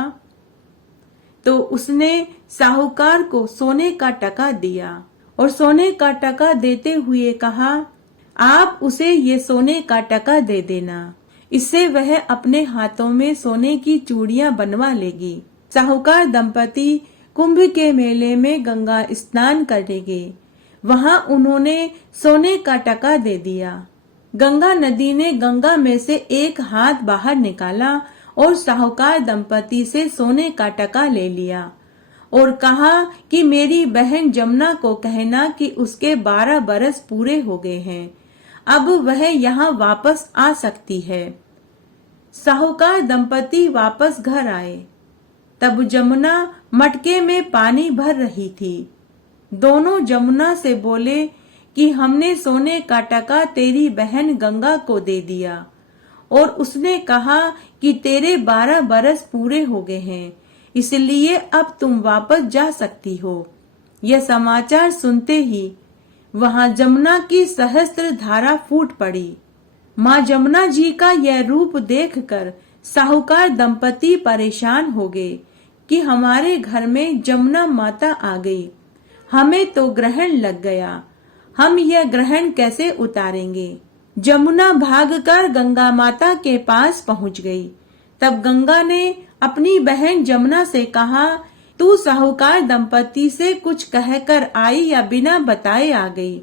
तो उसने साहूकार को सोने का टका दिया और सोने का टका देते हुए कहा, आप उसे ये सोने का टका दे देना, इससे वह अपने हाथों में सोने की चूड़ियां बनवा लेगी। साहूकार दंपति कुंभ के मेले में गंगा स्नान करने गए। वहां उन्होंने सोने का टका दे दिया। गंगा नदी ने गंगा में से एक हाथ बाहर निकाला और साहूकार दंपति से सोने का टका ले लिया और कहा कि मेरी बहन जमुना को कहना कि उसके 12 बरस पूरे हो गए हैं, अब वह यहाँ वापस आ सकती है। साहूकार दंपति वापस घर आए। तब जमुना मटके में पानी भर रही थी। दोनों जमुना से बोले कि हमने सोने का टका तेरी बहन गंगा को दे दिया और उसने कहा कि तेरे 12 बरस पूरे हो गए हैं, इसलिए अब तुम वापस जा सकती हो। यह समाचार सुनते ही वहां जमुना की सहस्त्र धारा फूट पड़ी। माँ जमुना जी का यह रूप देखकर साहूकार दंपति परेशान हो गए कि हमारे घर में जमुना माता आ गई, हमें तो ग्रहण लग गया, हम यह ग्रहण कैसे उतारेंगे। जमुना भागकर गंगा माता के पास पहुंच गई। तब गंगा ने अपनी बहन जमुना से कहा, तू साहूकार दंपति से कुछ कहकर आई या बिना बताए आ गई।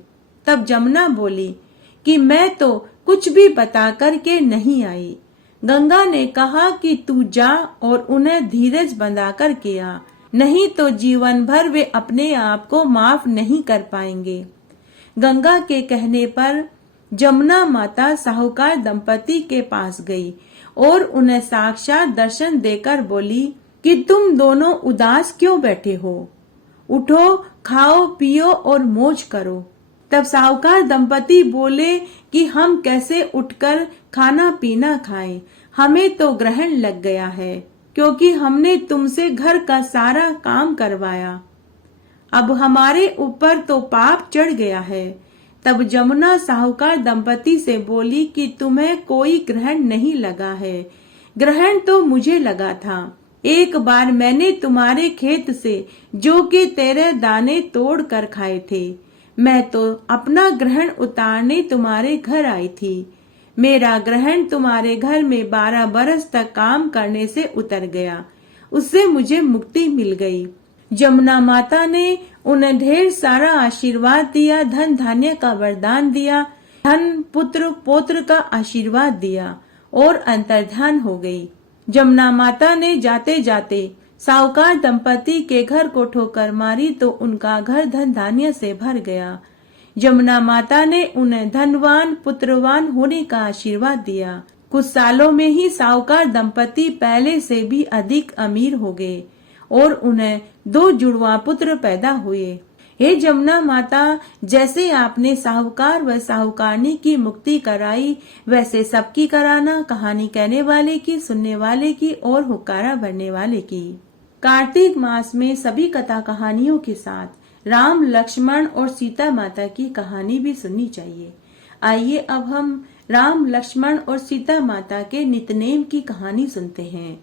तब जमुना बोली कि मैं तो कुछ भी बता कर के नहीं आई। गंगा ने कहा कि तू जा और उन्हें धीरज बंधा कर के आ, नहीं तो जीवन भर वे अपने आप को माफ नहीं कर पाएंगे। गंगा के कहने पर जमुना माता साहूकार दंपति के पास गई और उन्हें साक्षात दर्शन देकर बोली कि तुम दोनों उदास क्यों बैठे हो, उठो, खाओ पियो और मौज करो। तब साहूकार दंपति बोले कि हम कैसे उठकर खाना पीना खाएं, हमें तो ग्रहण लग गया है क्योंकि हमने तुमसे घर का सारा काम करवाया, अब हमारे ऊपर तो पाप चढ़ गया है। तब जमुना साहूकार दंपति से बोली कि तुम्हें कोई ग्रहण नहीं लगा है, ग्रहण तो मुझे लगा था। एक बार मैंने तुम्हारे खेत से जौ के 13 दाने तोड़ कर खाए थे। मैं तो अपना ग्रहण उतारने तुम्हारे घर आई थी। मेरा ग्रहण तुम्हारे घर में 12 बरस तक काम करने से उतर गया, उससे मुझे मुक्ति मिल गई। जमुना माता ने उन्हें ढेर सारा आशीर्वाद दिया, धन धान्य का वरदान दिया, धन पुत्र पौत्र का आशीर्वाद दिया और अंतर्धान हो गई। जमुना माता ने जाते जाते साहूकार दंपति के घर को ठोकर मारी तो उनका घर धन धान्य से भर गया। जमुना माता ने उन्हें धनवान पुत्रवान होने का आशीर्वाद दिया। कुछ सालों में ही साहूकार दंपति पहले से भी अधिक अमीर हो गए और उन्हें 2 जुड़वा पुत्र पैदा हुए। हे जमुना माता, जैसे आपने साहूकार व साहूकारनी की मुक्ति कराई, वैसे सबकी कराना, कहानी कहने वाले की, सुनने वाले की और हुक्कारा भरने वाले की। कार्तिक मास में सभी कथा कहानियों के साथ राम लक्ष्मण और सीता माता की कहानी भी सुननी चाहिए। आइए अब हम राम लक्ष्मण और सीता माता के नितनेम की कहानी सुनते हैं।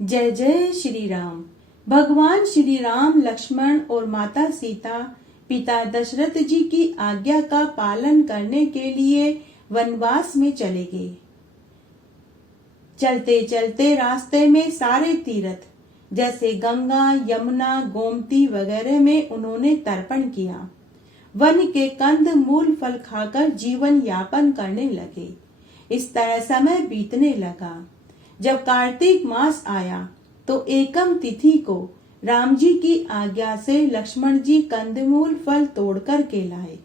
जय जय श्री राम। भगवान श्री राम लक्ष्मण और माता सीता पिता दशरथ जी की आज्ञा का पालन करने के लिए वनवास में चले गए। चलते चलते रास्ते में सारे तीर्थ जैसे गंगा, यमुना, गोमती वगैरह में उन्होंने तर्पण किया। वन के कंद मूल फल खाकर जीवन यापन करने लगे। इस तरह समय बीतने लगा। जब कार्तिक मास आया तो एकम तिथि को राम जी की आज्ञा से लक्ष्मण जी कंदमूल फल तोड़कर के लाए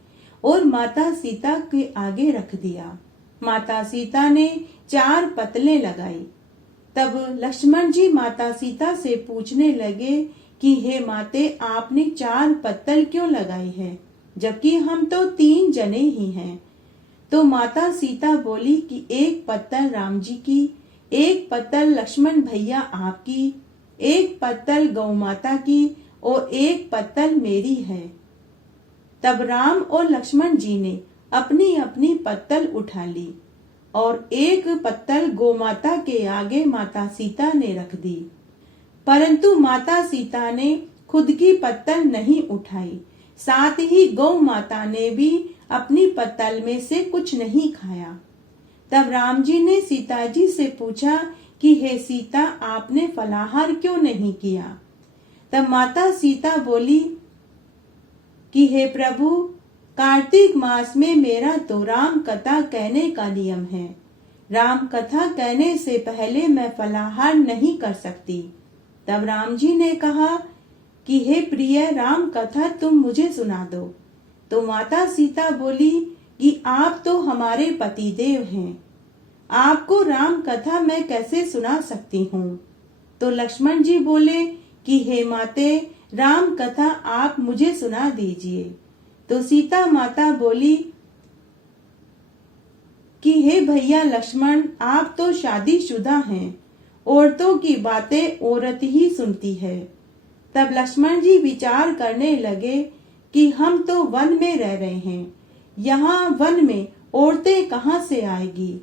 और माता सीता के आगे रख दिया। माता सीता ने 4 पतले लगाई। तब लक्ष्मण जी माता सीता से पूछने लगे कि हे माते, आपने 4 पत्तल क्यों लगाई है, जबकि हम तो 3 जने ही हैं। तो माता सीता बोली कि 1 पत्तल राम जी की, 1 पत्तल लक्ष्मण भैया आपकी, 1 पत्तल गौ माता की और 1 पत्तल मेरी है। तब राम और लक्ष्मण जी ने अपनी अपनी पत्तल उठा ली और एक पत्तल गोमाता के आगे माता सीता ने रख दी। परंतु माता सीता ने खुद की पत्तल नहीं उठाई, साथ ही गौ माता ने भी अपनी पत्तल में से कुछ नहीं खाया। तब राम जी ने सीता जी से पूछा कि हे सीता, आपने फलाहार क्यों नहीं किया? तब माता सीता बोली कि हे प्रभु, कार्तिक मास में मेरा तो राम कथा कहने का नियम है। राम कथा कहने से पहले मैं फलाहार नहीं कर सकती। तब राम जी ने कहा कि हे प्रिय, राम कथा तुम मुझे सुना दो। तो माता सीता बोली कि आप तो हमारे पतिदेव हैं, आपको राम कथा मैं कैसे सुना सकती हूँ। तो लक्ष्मण जी बोले कि हे माते, राम कथा आप मुझे सुना दीजिए। तो सीता माता बोली कि हे भैया लक्ष्मण, आप तो शादीशुदा हैं, औरतों की बातें औरत ही सुनती है। तब लक्ष्मण जी विचार करने लगे कि हम तो वन में रह रहे हैं, यहाँ वन में औरतें कहाँ से आएगी।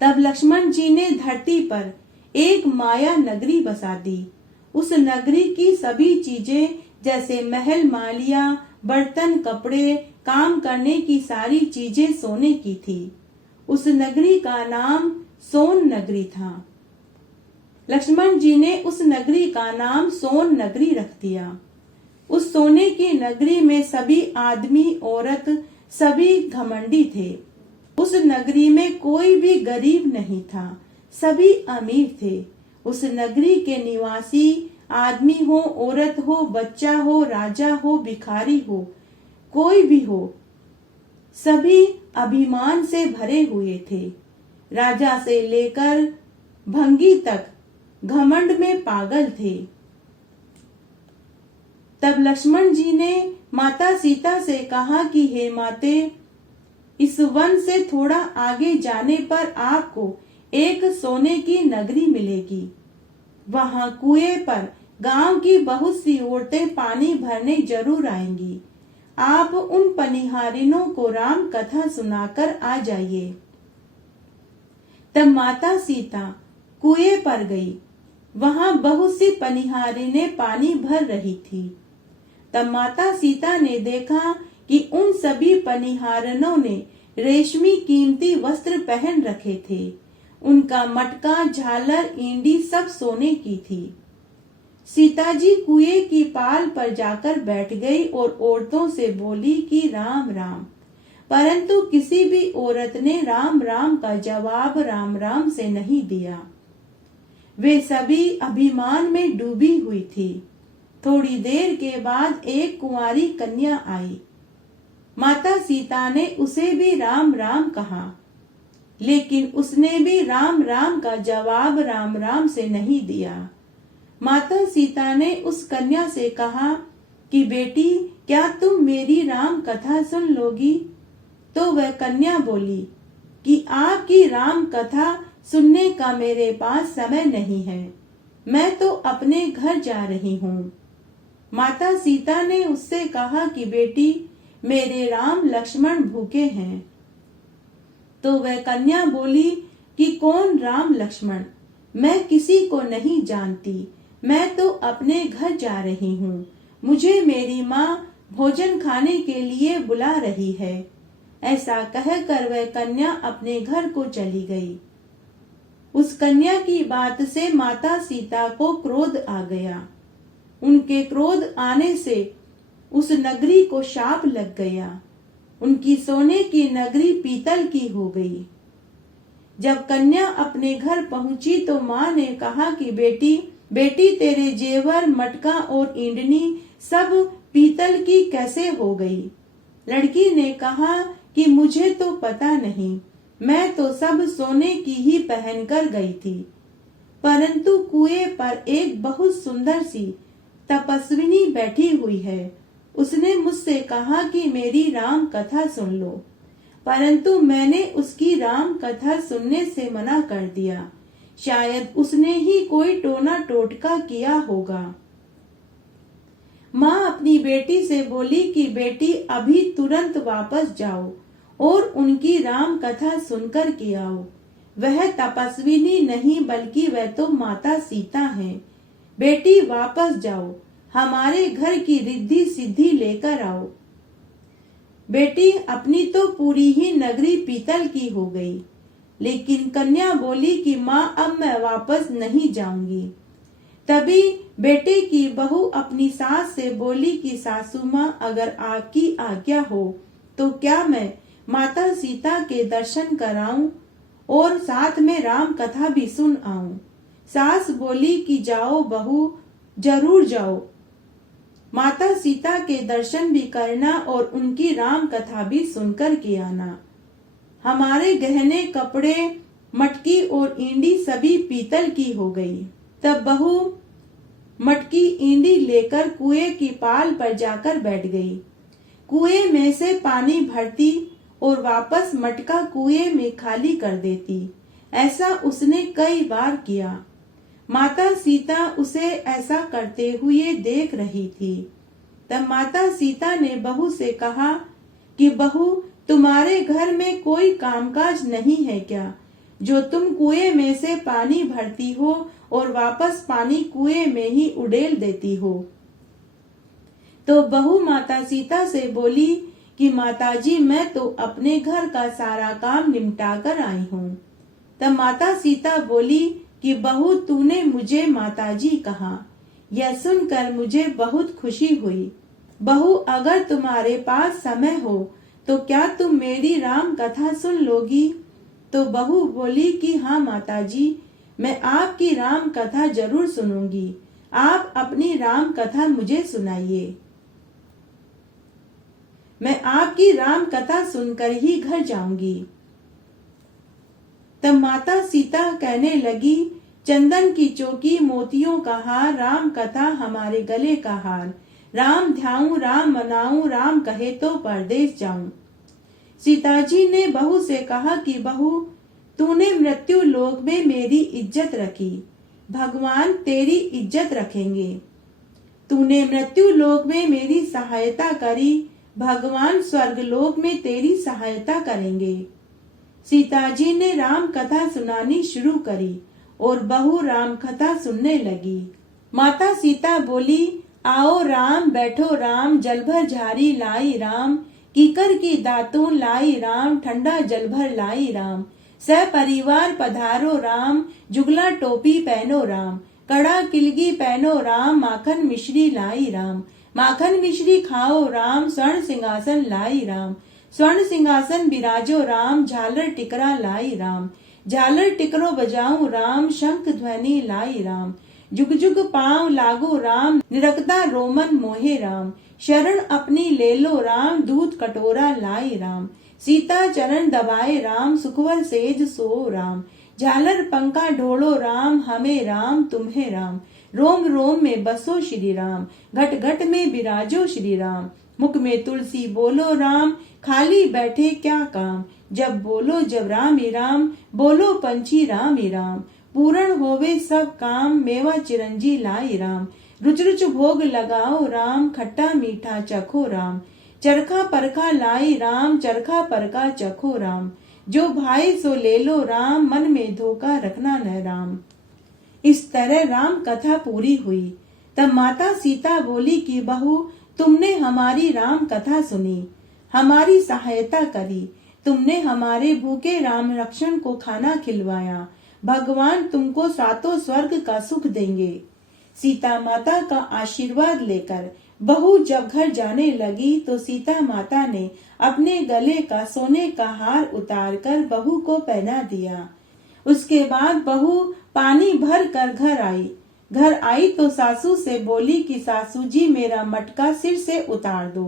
तब लक्ष्मण जी ने धरती पर एक माया नगरी बसा दी। उस नगरी की सभी चीजें जैसे महल मालिया, बर्तन, कपड़े, काम करने की सारी चीजें सोने की थी। उस नगरी का नाम सोन नगरी था। लक्ष्मण जी ने उस नगरी का नाम सोन नगरी रख दिया। उस सोने की नगरी में सभी आदमी औरत सभी घमंडी थे। उस नगरी में कोई भी गरीब नहीं था, सभी अमीर थे। उस नगरी के निवासी आदमी हो, औरत हो, बच्चा हो, राजा हो, भिखारी हो, कोई भी हो, सभी अभिमान से भरे हुए थे। राजा से लेकर भंगी तक घमंड में पागल थे। तब लक्ष्मण जी ने माता सीता से कहा कि हे माते, इस वन से थोड़ा आगे जाने पर आपको एक सोने की नगरी मिलेगी। वहां कुएं पर गांव की बहुत सी औरतें पानी भरने जरूर आएंगी। आप उन पनिहारिनों को राम कथा सुनाकर आ जाइए। तब माता सीता कुएं पर गई। वहां बहुत सी पनिहारिनें पानी भर रही थी। तब माता सीता ने देखा कि उन सभी पनिहारिनों ने रेशमी कीमती वस्त्र पहन रखे थे। उनका मटका, झालर, ईंडी सब सोने की थी। सीता जी कुएं की पाल पर जाकर बैठ गई और औरतों से बोली कि राम राम। परंतु किसी भी औरत ने राम राम का जवाब राम राम से नहीं दिया। वे सभी अभिमान में डूबी हुई थी। थोड़ी देर के बाद एक कुंवारी कन्या आई। माता सीता ने उसे भी राम राम कहा, लेकिन उसने भी राम राम का जवाब राम राम से नहीं दिया। माता सीता ने उस कन्या से कहा कि बेटी, क्या तुम मेरी राम कथा सुन लोगी? तो वह कन्या बोली कि आपकी राम कथा सुनने का मेरे पास समय नहीं है, मैं तो अपने घर जा रही हूँ। माता सीता ने उससे कहा कि बेटी, मेरे राम लक्ष्मण भूखे हैं। तो वह कन्या बोली कि कौन राम लक्ष्मण? मैं किसी को नहीं जानती, मैं तो अपने घर जा रही हूँ। मुझे मेरी माँ भोजन खाने के लिए बुला रही है। ऐसा कहकर वह कन्या अपने घर को चली गई। उस कन्या की बात से माता सीता को क्रोध आ गया। उनके क्रोध आने से उस नगरी को शाप लग गया। उनकी सोने की नगरी पीतल की हो गई। जब कन्या अपने घर पहुंची तो माँ ने कहा कि बेटी, तेरे जेवर, मटका और ईंडनी सब पीतल की कैसे हो गई? लड़की ने कहा कि मुझे तो पता नहीं, मैं तो सब सोने की ही पहनकर गई थी। परंतु कुएं पर एक बहुत सुंदर सी तपस्विनी बैठी हुई है। उसने मुझसे कहा कि मेरी राम कथा सुन लो, परंतु मैंने उसकी राम कथा सुनने से मना कर दिया। शायद उसने ही कोई टोना टोटका किया होगा। माँ अपनी बेटी से बोली कि बेटी अभी तुरंत वापस जाओ और उनकी राम कथा सुनकर के आओ। वह तपस्विनी नहीं बल्कि वह तो माता सीता है। बेटी वापस जाओ, हमारे घर की रिद्धि सिद्धि लेकर आओ। बेटी अपनी तो पूरी ही नगरी पीतल की हो गई, लेकिन कन्या बोली कि माँ अब मैं वापस नहीं जाऊंगी। तभी बेटे की बहू अपनी सास से बोली कि सासू माँ अगर आपकी आज्ञा हो तो क्या मैं माता सीता के दर्शन कराऊं और साथ में राम कथा भी सुन आऊं। सास बोली कि जाओ बहू, जरूर जाओ, माता सीता के दर्शन भी करना और उनकी राम कथा भी सुनकर के आना। हमारे गहने कपड़े, मटकी और ईंडी सभी पीतल की हो गई। तब बहू मटकी ईंडी लेकर कुएं की पाल पर जाकर बैठ गई। कुएं में से पानी भरती और वापस मटका कुएं में खाली कर देती। ऐसा उसने कई बार किया। माता सीता उसे ऐसा करते हुए देख रही थी। तब माता सीता ने बहू से कहा कि बहू, तुम्हारे घर में कोई कामकाज नहीं है क्या, जो तुम कुएं में से पानी भरती हो और वापस पानी कुएं में ही उड़ेल देती हो। तो बहू माता सीता से बोली कि माताजी, मैं तो अपने घर का सारा काम निपटा कर आई हूँ। तब माता सीता बोली कि बहू, तूने मुझे माताजी कहा, यह सुनकर मुझे बहुत खुशी हुई। बहू, अगर तुम्हारे पास समय हो तो क्या तुम मेरी राम कथा सुन लोगी? तो बहू बोली कि हाँ माताजी, मैं आपकी राम कथा जरूर सुनूंगी। आप अपनी राम कथा मुझे सुनाइए। मैं आपकी राम कथा सुनकर ही घर जाऊंगी। तब माता सीता कहने लगी, चंदन की चौकी, मोतियों का हार, राम कथा हमारे गले का हार। राम ध्याऊं, राम मनाऊं, राम कहे तो परदेश जाऊं। सीता जी ने बहू से कहा कि बहू, तूने मृत्यु लोक में मेरी इज्जत रखी, भगवान तेरी इज्जत रखेंगे। तूने मृत्यु लोक में मेरी सहायता करी, भगवान स्वर्ग लोक में तेरी सहायता करेंगे। सीता जी ने राम कथा सुनानी शुरू करी और बहू राम कथा सुनने लगी। माता सीता बोली, आओ राम, बैठो राम, जल भर झारी लाई राम, कीकर की दातून लाई राम, ठंडा जल भर लाई राम। सपरिवार पधारो राम, जुगला टोपी पहनो राम, कड़ा किलगी पहनो राम, माखन मिश्री लाई राम। माखन मिश्री खाओ राम, स्वर्ण सिंहासन लाई राम, स्वर्ण सिंहासन बिराजो राम, झालर टिकरा लाई राम। झालर टिकरो बजाऊं राम, शंख ध्वनि लाई राम। जुग जुग पांव लागो राम, निरखता रोमन मोहे राम। शरण अपनी ले लो राम, दूध कटोरा लाई राम। सीता चरण दबाए राम, सुखवर सेज सो राम। झालर पंखा ढोलो राम, हमें राम तुम्हें राम। रोम रोम में बसो श्री राम, घट घट में विराजो श्री राम। मुख में तुलसी बोलो राम, खाली बैठे क्या काम। जब बोलो जब राम ही राम, बोलो पंछी राम ही राम। पूर्ण होवे सब काम, मेवा चिरंजी लाई राम। रुच रुच भोग लगाओ राम, खट्टा मीठा चखो राम। चरखा परखा लाई राम, चरखा परखा चखो राम। जो भाई सो ले लो राम, मन में धोखा रखना न राम। इस तरह राम कथा पूरी हुई। तब माता सीता बोली कि बहू, तुमने हमारी राम कथा सुनी, हमारी सहायता करी, तुमने हमारे भूखे राम रक्षण को खाना खिलवाया। भगवान तुमको सातों स्वर्ग का सुख देंगे। सीता माता का आशीर्वाद लेकर बहू जब घर जाने लगी तो सीता माता ने अपने गले का सोने का हार उतारकर बहू को पहना दिया। उसके बाद बहू पानी भर कर घर आई तो सासू से बोली कि सासू जी, मेरा मटका सिर से उतार दो।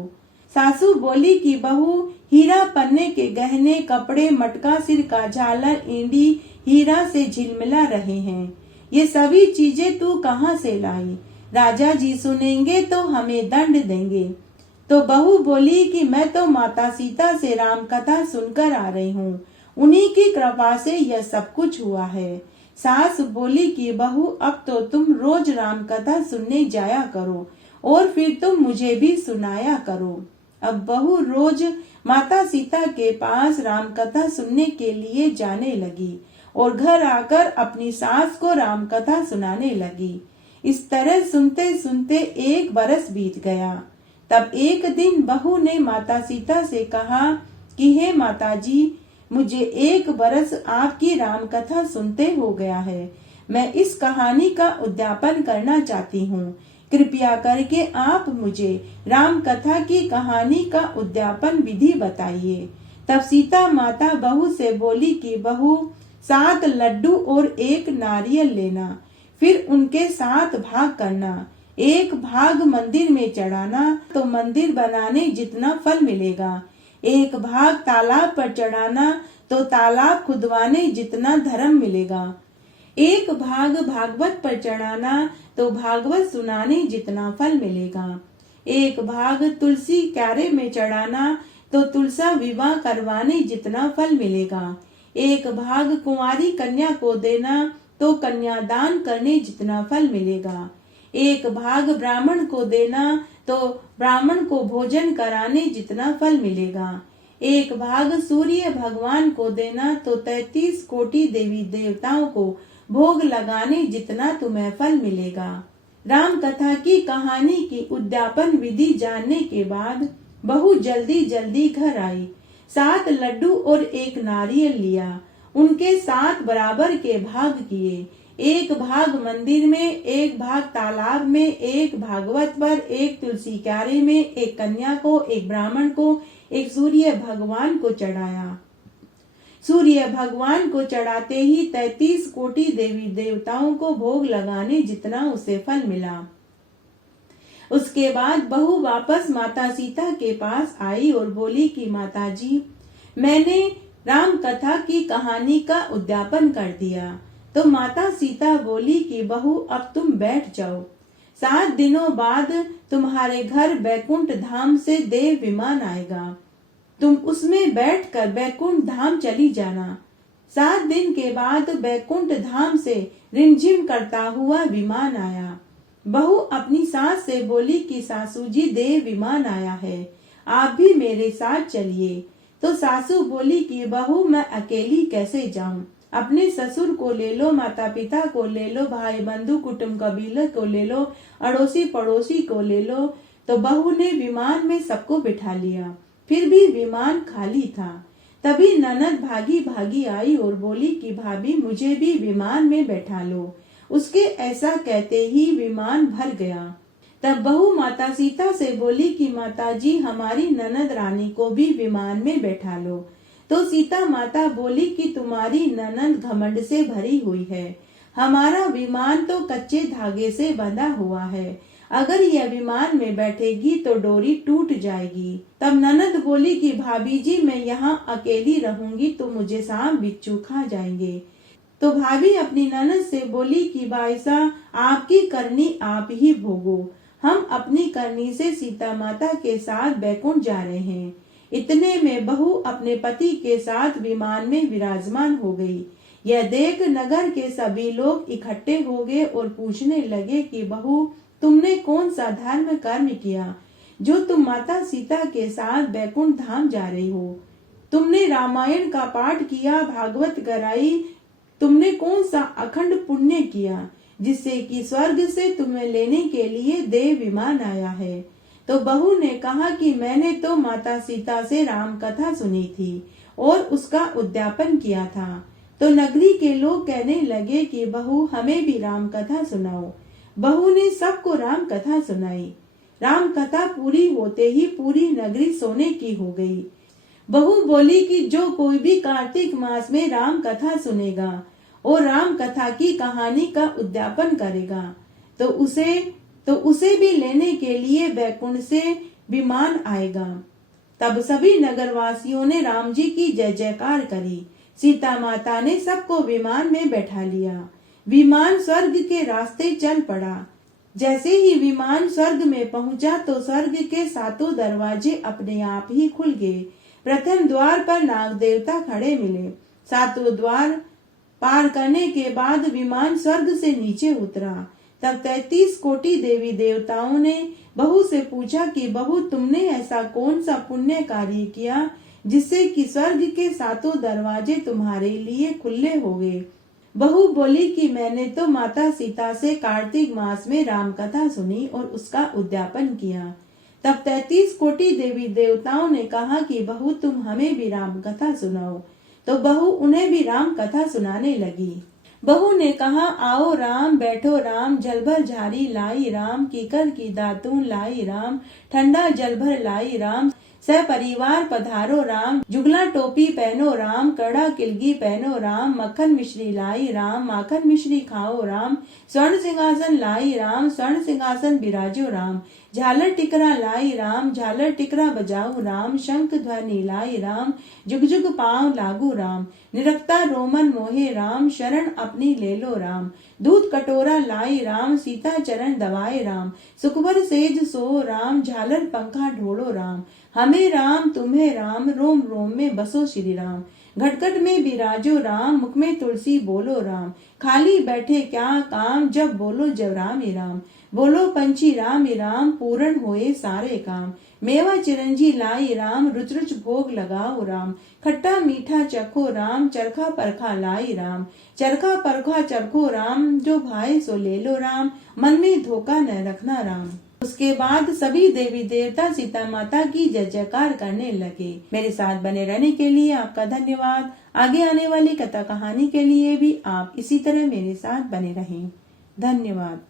सासू बोली कि बहू, हीरा पन्ने के गहने, कपड़े, मटका, सिर का झालर, ईंडी हीरा से झिलमिला रहे हैं। ये सभी चीजें तू कहाँ से लाई? राजा जी सुनेंगे तो हमें दंड देंगे। तो बहू बोली कि मैं तो माता सीता से राम कथा सुनकर आ रही हूँ, उन्हीं की कृपा से यह सब कुछ हुआ है। सास बोली कि बहू, अब तो तुम रोज राम कथा सुनने जाया करो और फिर तुम मुझे भी सुनाया करो। अब बहू रोज माता सीता के पास राम कथा सुनने के लिए जाने लगी और घर आकर अपनी सास को राम कथा सुनाने लगी। इस तरह सुनते सुनते 1 बरस बीत गया। तब एक दिन बहू ने माता सीता से कहा कि हे माता जी, मुझे 1 बरस आपकी राम कथा सुनते हो गया है। मैं इस कहानी का उद्यापन करना चाहती हूँ। कृपया करके आप मुझे राम कथा की कहानी का उद्यापन विधि बताइए। तब सीता माता बहू से बोली कि बहू, 7 लड्डू और 1 नारियल लेना, फिर उनके 7 भाग करना। 1 भाग मंदिर में चढ़ाना तो मंदिर बनाने जितना फल मिलेगा। 1 भाग तालाब पर चढ़ाना तो तालाब खुदवाने जितना धर्म मिलेगा। 1 भाग भागवत पर चढ़ाना तो भागवत सुनाने जितना फल मिलेगा। 1 भाग तुलसी क्यारे में चढ़ाना तो तुलसा विवाह करवाने जितना फल मिलेगा। 1 भाग कुंवारी कन्या को देना तो कन्यादान करने जितना फल मिलेगा। 1 भाग ब्राह्मण को देना तो ब्राह्मण को भोजन कराने जितना फल मिलेगा। 1 भाग सूर्य भगवान को देना तो 33 कोटि देवी देवताओं को भोग लगाने जितना तुम्हें फल मिलेगा। राम कथा की कहानी की उद्यापन विधि जानने के बाद बहू जल्दी जल्दी घर आई। 7 लड्डू और 1 नारियल लिया। उनके 7 बराबर के भाग किए। 1 भाग मंदिर में, 1 भाग तालाब में, 1 भागवत पर, 1 तुलसी क्यारे में, 1 कन्या को, 1 ब्राह्मण को, 1 सूर्य भगवान को चढ़ाया। सूर्य भगवान को चढ़ाते ही 33 कोटि देवी देवताओं को भोग लगाने जितना उसे फल मिला। उसके बाद बहू वापस माता सीता के पास आई और बोली कि माता जी, मैंने राम कथा की कहानी का उद्यापन कर दिया। तो माता सीता बोली कि बहू, अब तुम बैठ जाओ। 7 दिनों बाद तुम्हारे घर बैकुंठ धाम से देव विमान आएगा। तुम उसमें बैठकर बैकुंठ धाम चली जाना। 7 दिन के बाद बैकुंठ धाम से रिमझिम करता हुआ विमान आया। बहू अपनी सास से बोली कि सासू जी, देव विमान आया है, आप भी मेरे साथ चलिए। तो सासू बोली कि बहू, मैं अकेली कैसे जाऊं? अपने ससुर को ले लो, माता पिता को ले लो, भाई बंधु कुटुंब कबीले को ले लो, अड़ोसी पड़ोसी को ले लो। तो बहू ने विमान में सबको बिठा लिया। फिर भी विमान खाली था। तभी ननद भागी भागी आई और बोली कि भाभी, मुझे भी विमान में बैठा लो। उसके ऐसा कहते ही विमान भर गया। तब बहू माता सीता से बोली कि माता जी, हमारी ननद रानी को भी विमान में बैठा लो। तो सीता माता बोली कि तुम्हारी ननद घमंड से भरी हुई है। हमारा विमान तो कच्चे धागे से बंधा हुआ है। अगर यह विमान में बैठेगी तो डोरी टूट जाएगी। तब ननद बोली कि भाभी जी, मैं यहाँ अकेली रहूंगी तो मुझे सांप बिच्छू खा जाएंगे। तो भाभी अपनी ननद से बोली कि बाईसा, आपकी करनी आप ही भोगो। हम अपनी करनी से सीता माता के साथ बैकुंठ जा रहे हैं। इतने में बहू अपने पति के साथ विमान में विराजमान हो गई। यह देख नगर के सभी लोग इकट्ठे हो गए और पूछने लगे कि बहू, तुमने कौन सा धर्म कर्म किया जो तुम माता सीता के साथ बैकुंठ धाम जा रही हो? तुमने रामायण का पाठ किया, भागवत कराई, तुमने कौन सा अखंड पुण्य किया जिससे कि स्वर्ग से तुम्हें लेने के लिए देव विमान आया है? तो बहू ने कहा कि मैंने तो माता सीता से राम कथा सुनी थी और उसका उद्यापन किया था। तो नगरी के लोग कहने लगे कि बहू, हमें भी राम कथा सुनाओ। बहू ने सबको राम कथा सुनाई। राम कथा पूरी होते ही पूरी नगरी सोने की हो गई। बहू बोली कि जो कोई भी कार्तिक मास में राम कथा सुनेगा और राम कथा की कहानी का उद्यापन करेगा तो उसे भी लेने के लिए बैकुंठ से विमान आएगा। तब सभी नगरवासियों ने राम जी की जय जयकार करी। सीता माता ने सबको विमान में बैठा लिया। विमान स्वर्ग के रास्ते चल पड़ा। जैसे ही विमान स्वर्ग में पहुंचा तो स्वर्ग के 7 दरवाजे अपने आप ही खुल गए। प्रथम द्वार पर नाग देवता खड़े मिले। 7 द्वार पार करने के बाद विमान स्वर्ग से नीचे उतरा। तब 33 कोटि देवी देवताओं ने बहू से पूछा कि बहू, तुमने ऐसा कौन सा पुण्य कार्य किया जिससे कि स्वर्ग के 7 दरवाजे तुम्हारे लिए खुले हो गए। बहू बोली कि मैंने तो माता सीता से कार्तिक मास में राम कथा सुनी और उसका उद्यापन किया। तब 33 कोटि देवी देवताओं ने कहा कि बहू, तुम हमें भी राम कथा सुनाओ। तो बहू उन्हें भी राम कथा सुनाने लगी। बहू ने कहा, आओ राम, बैठो राम, जल भर झारी लाई राम, कीकर की दातून लाई राम, ठंडा जल भर लाई राम, सपरिवार पधारो राम, जुगला टोपी पहनो राम, कड़ा किलगी पहनो राम, मक्खन मिश्री लाई राम, माखन मिश्री खाओ राम, स्वर्ण सिंहासन लाई राम, स्वर्ण सिंहासन बिराजो राम, झालर टिकरा लाई राम, झालर टिकरा बजाओ राम, शंख ध्वनि लाई राम, जुग जुग पांव लागू राम, निरक्ता रोमन मोहे राम, शरण अपनी ले लो राम, दूध कटोरा लाई राम, सीता चरण दबाए राम, सुखबर सेज सो राम, झालर पंखा ढोलो राम, हमें राम तुम्हें राम, रोम रोम में बसो श्री राम, घटघट में बिराजो राम, मुख में तुलसी बोलो राम, खाली बैठे क्या काम, जब बोलो जब राम ही राम, बोलो पंछी राम ही राम, पूर्ण होए सारे काम, मेवा चिरंजी लाई राम, रुच रुच भोग लगाओ राम, खट्टा मीठा चखो राम, चरखा परखा लाई राम, चरखा परखा चरखो राम, जो भाई सो ले लो राम, मन में धोखा न रखना राम। उसके बाद सभी देवी देवता सीता माता की जय जयकार करने लगे। मेरे साथ बने रहने के लिए आपका धन्यवाद। आगे आने वाली कथा कहानी के लिए भी आप इसी तरह मेरे साथ बने रहें। धन्यवाद।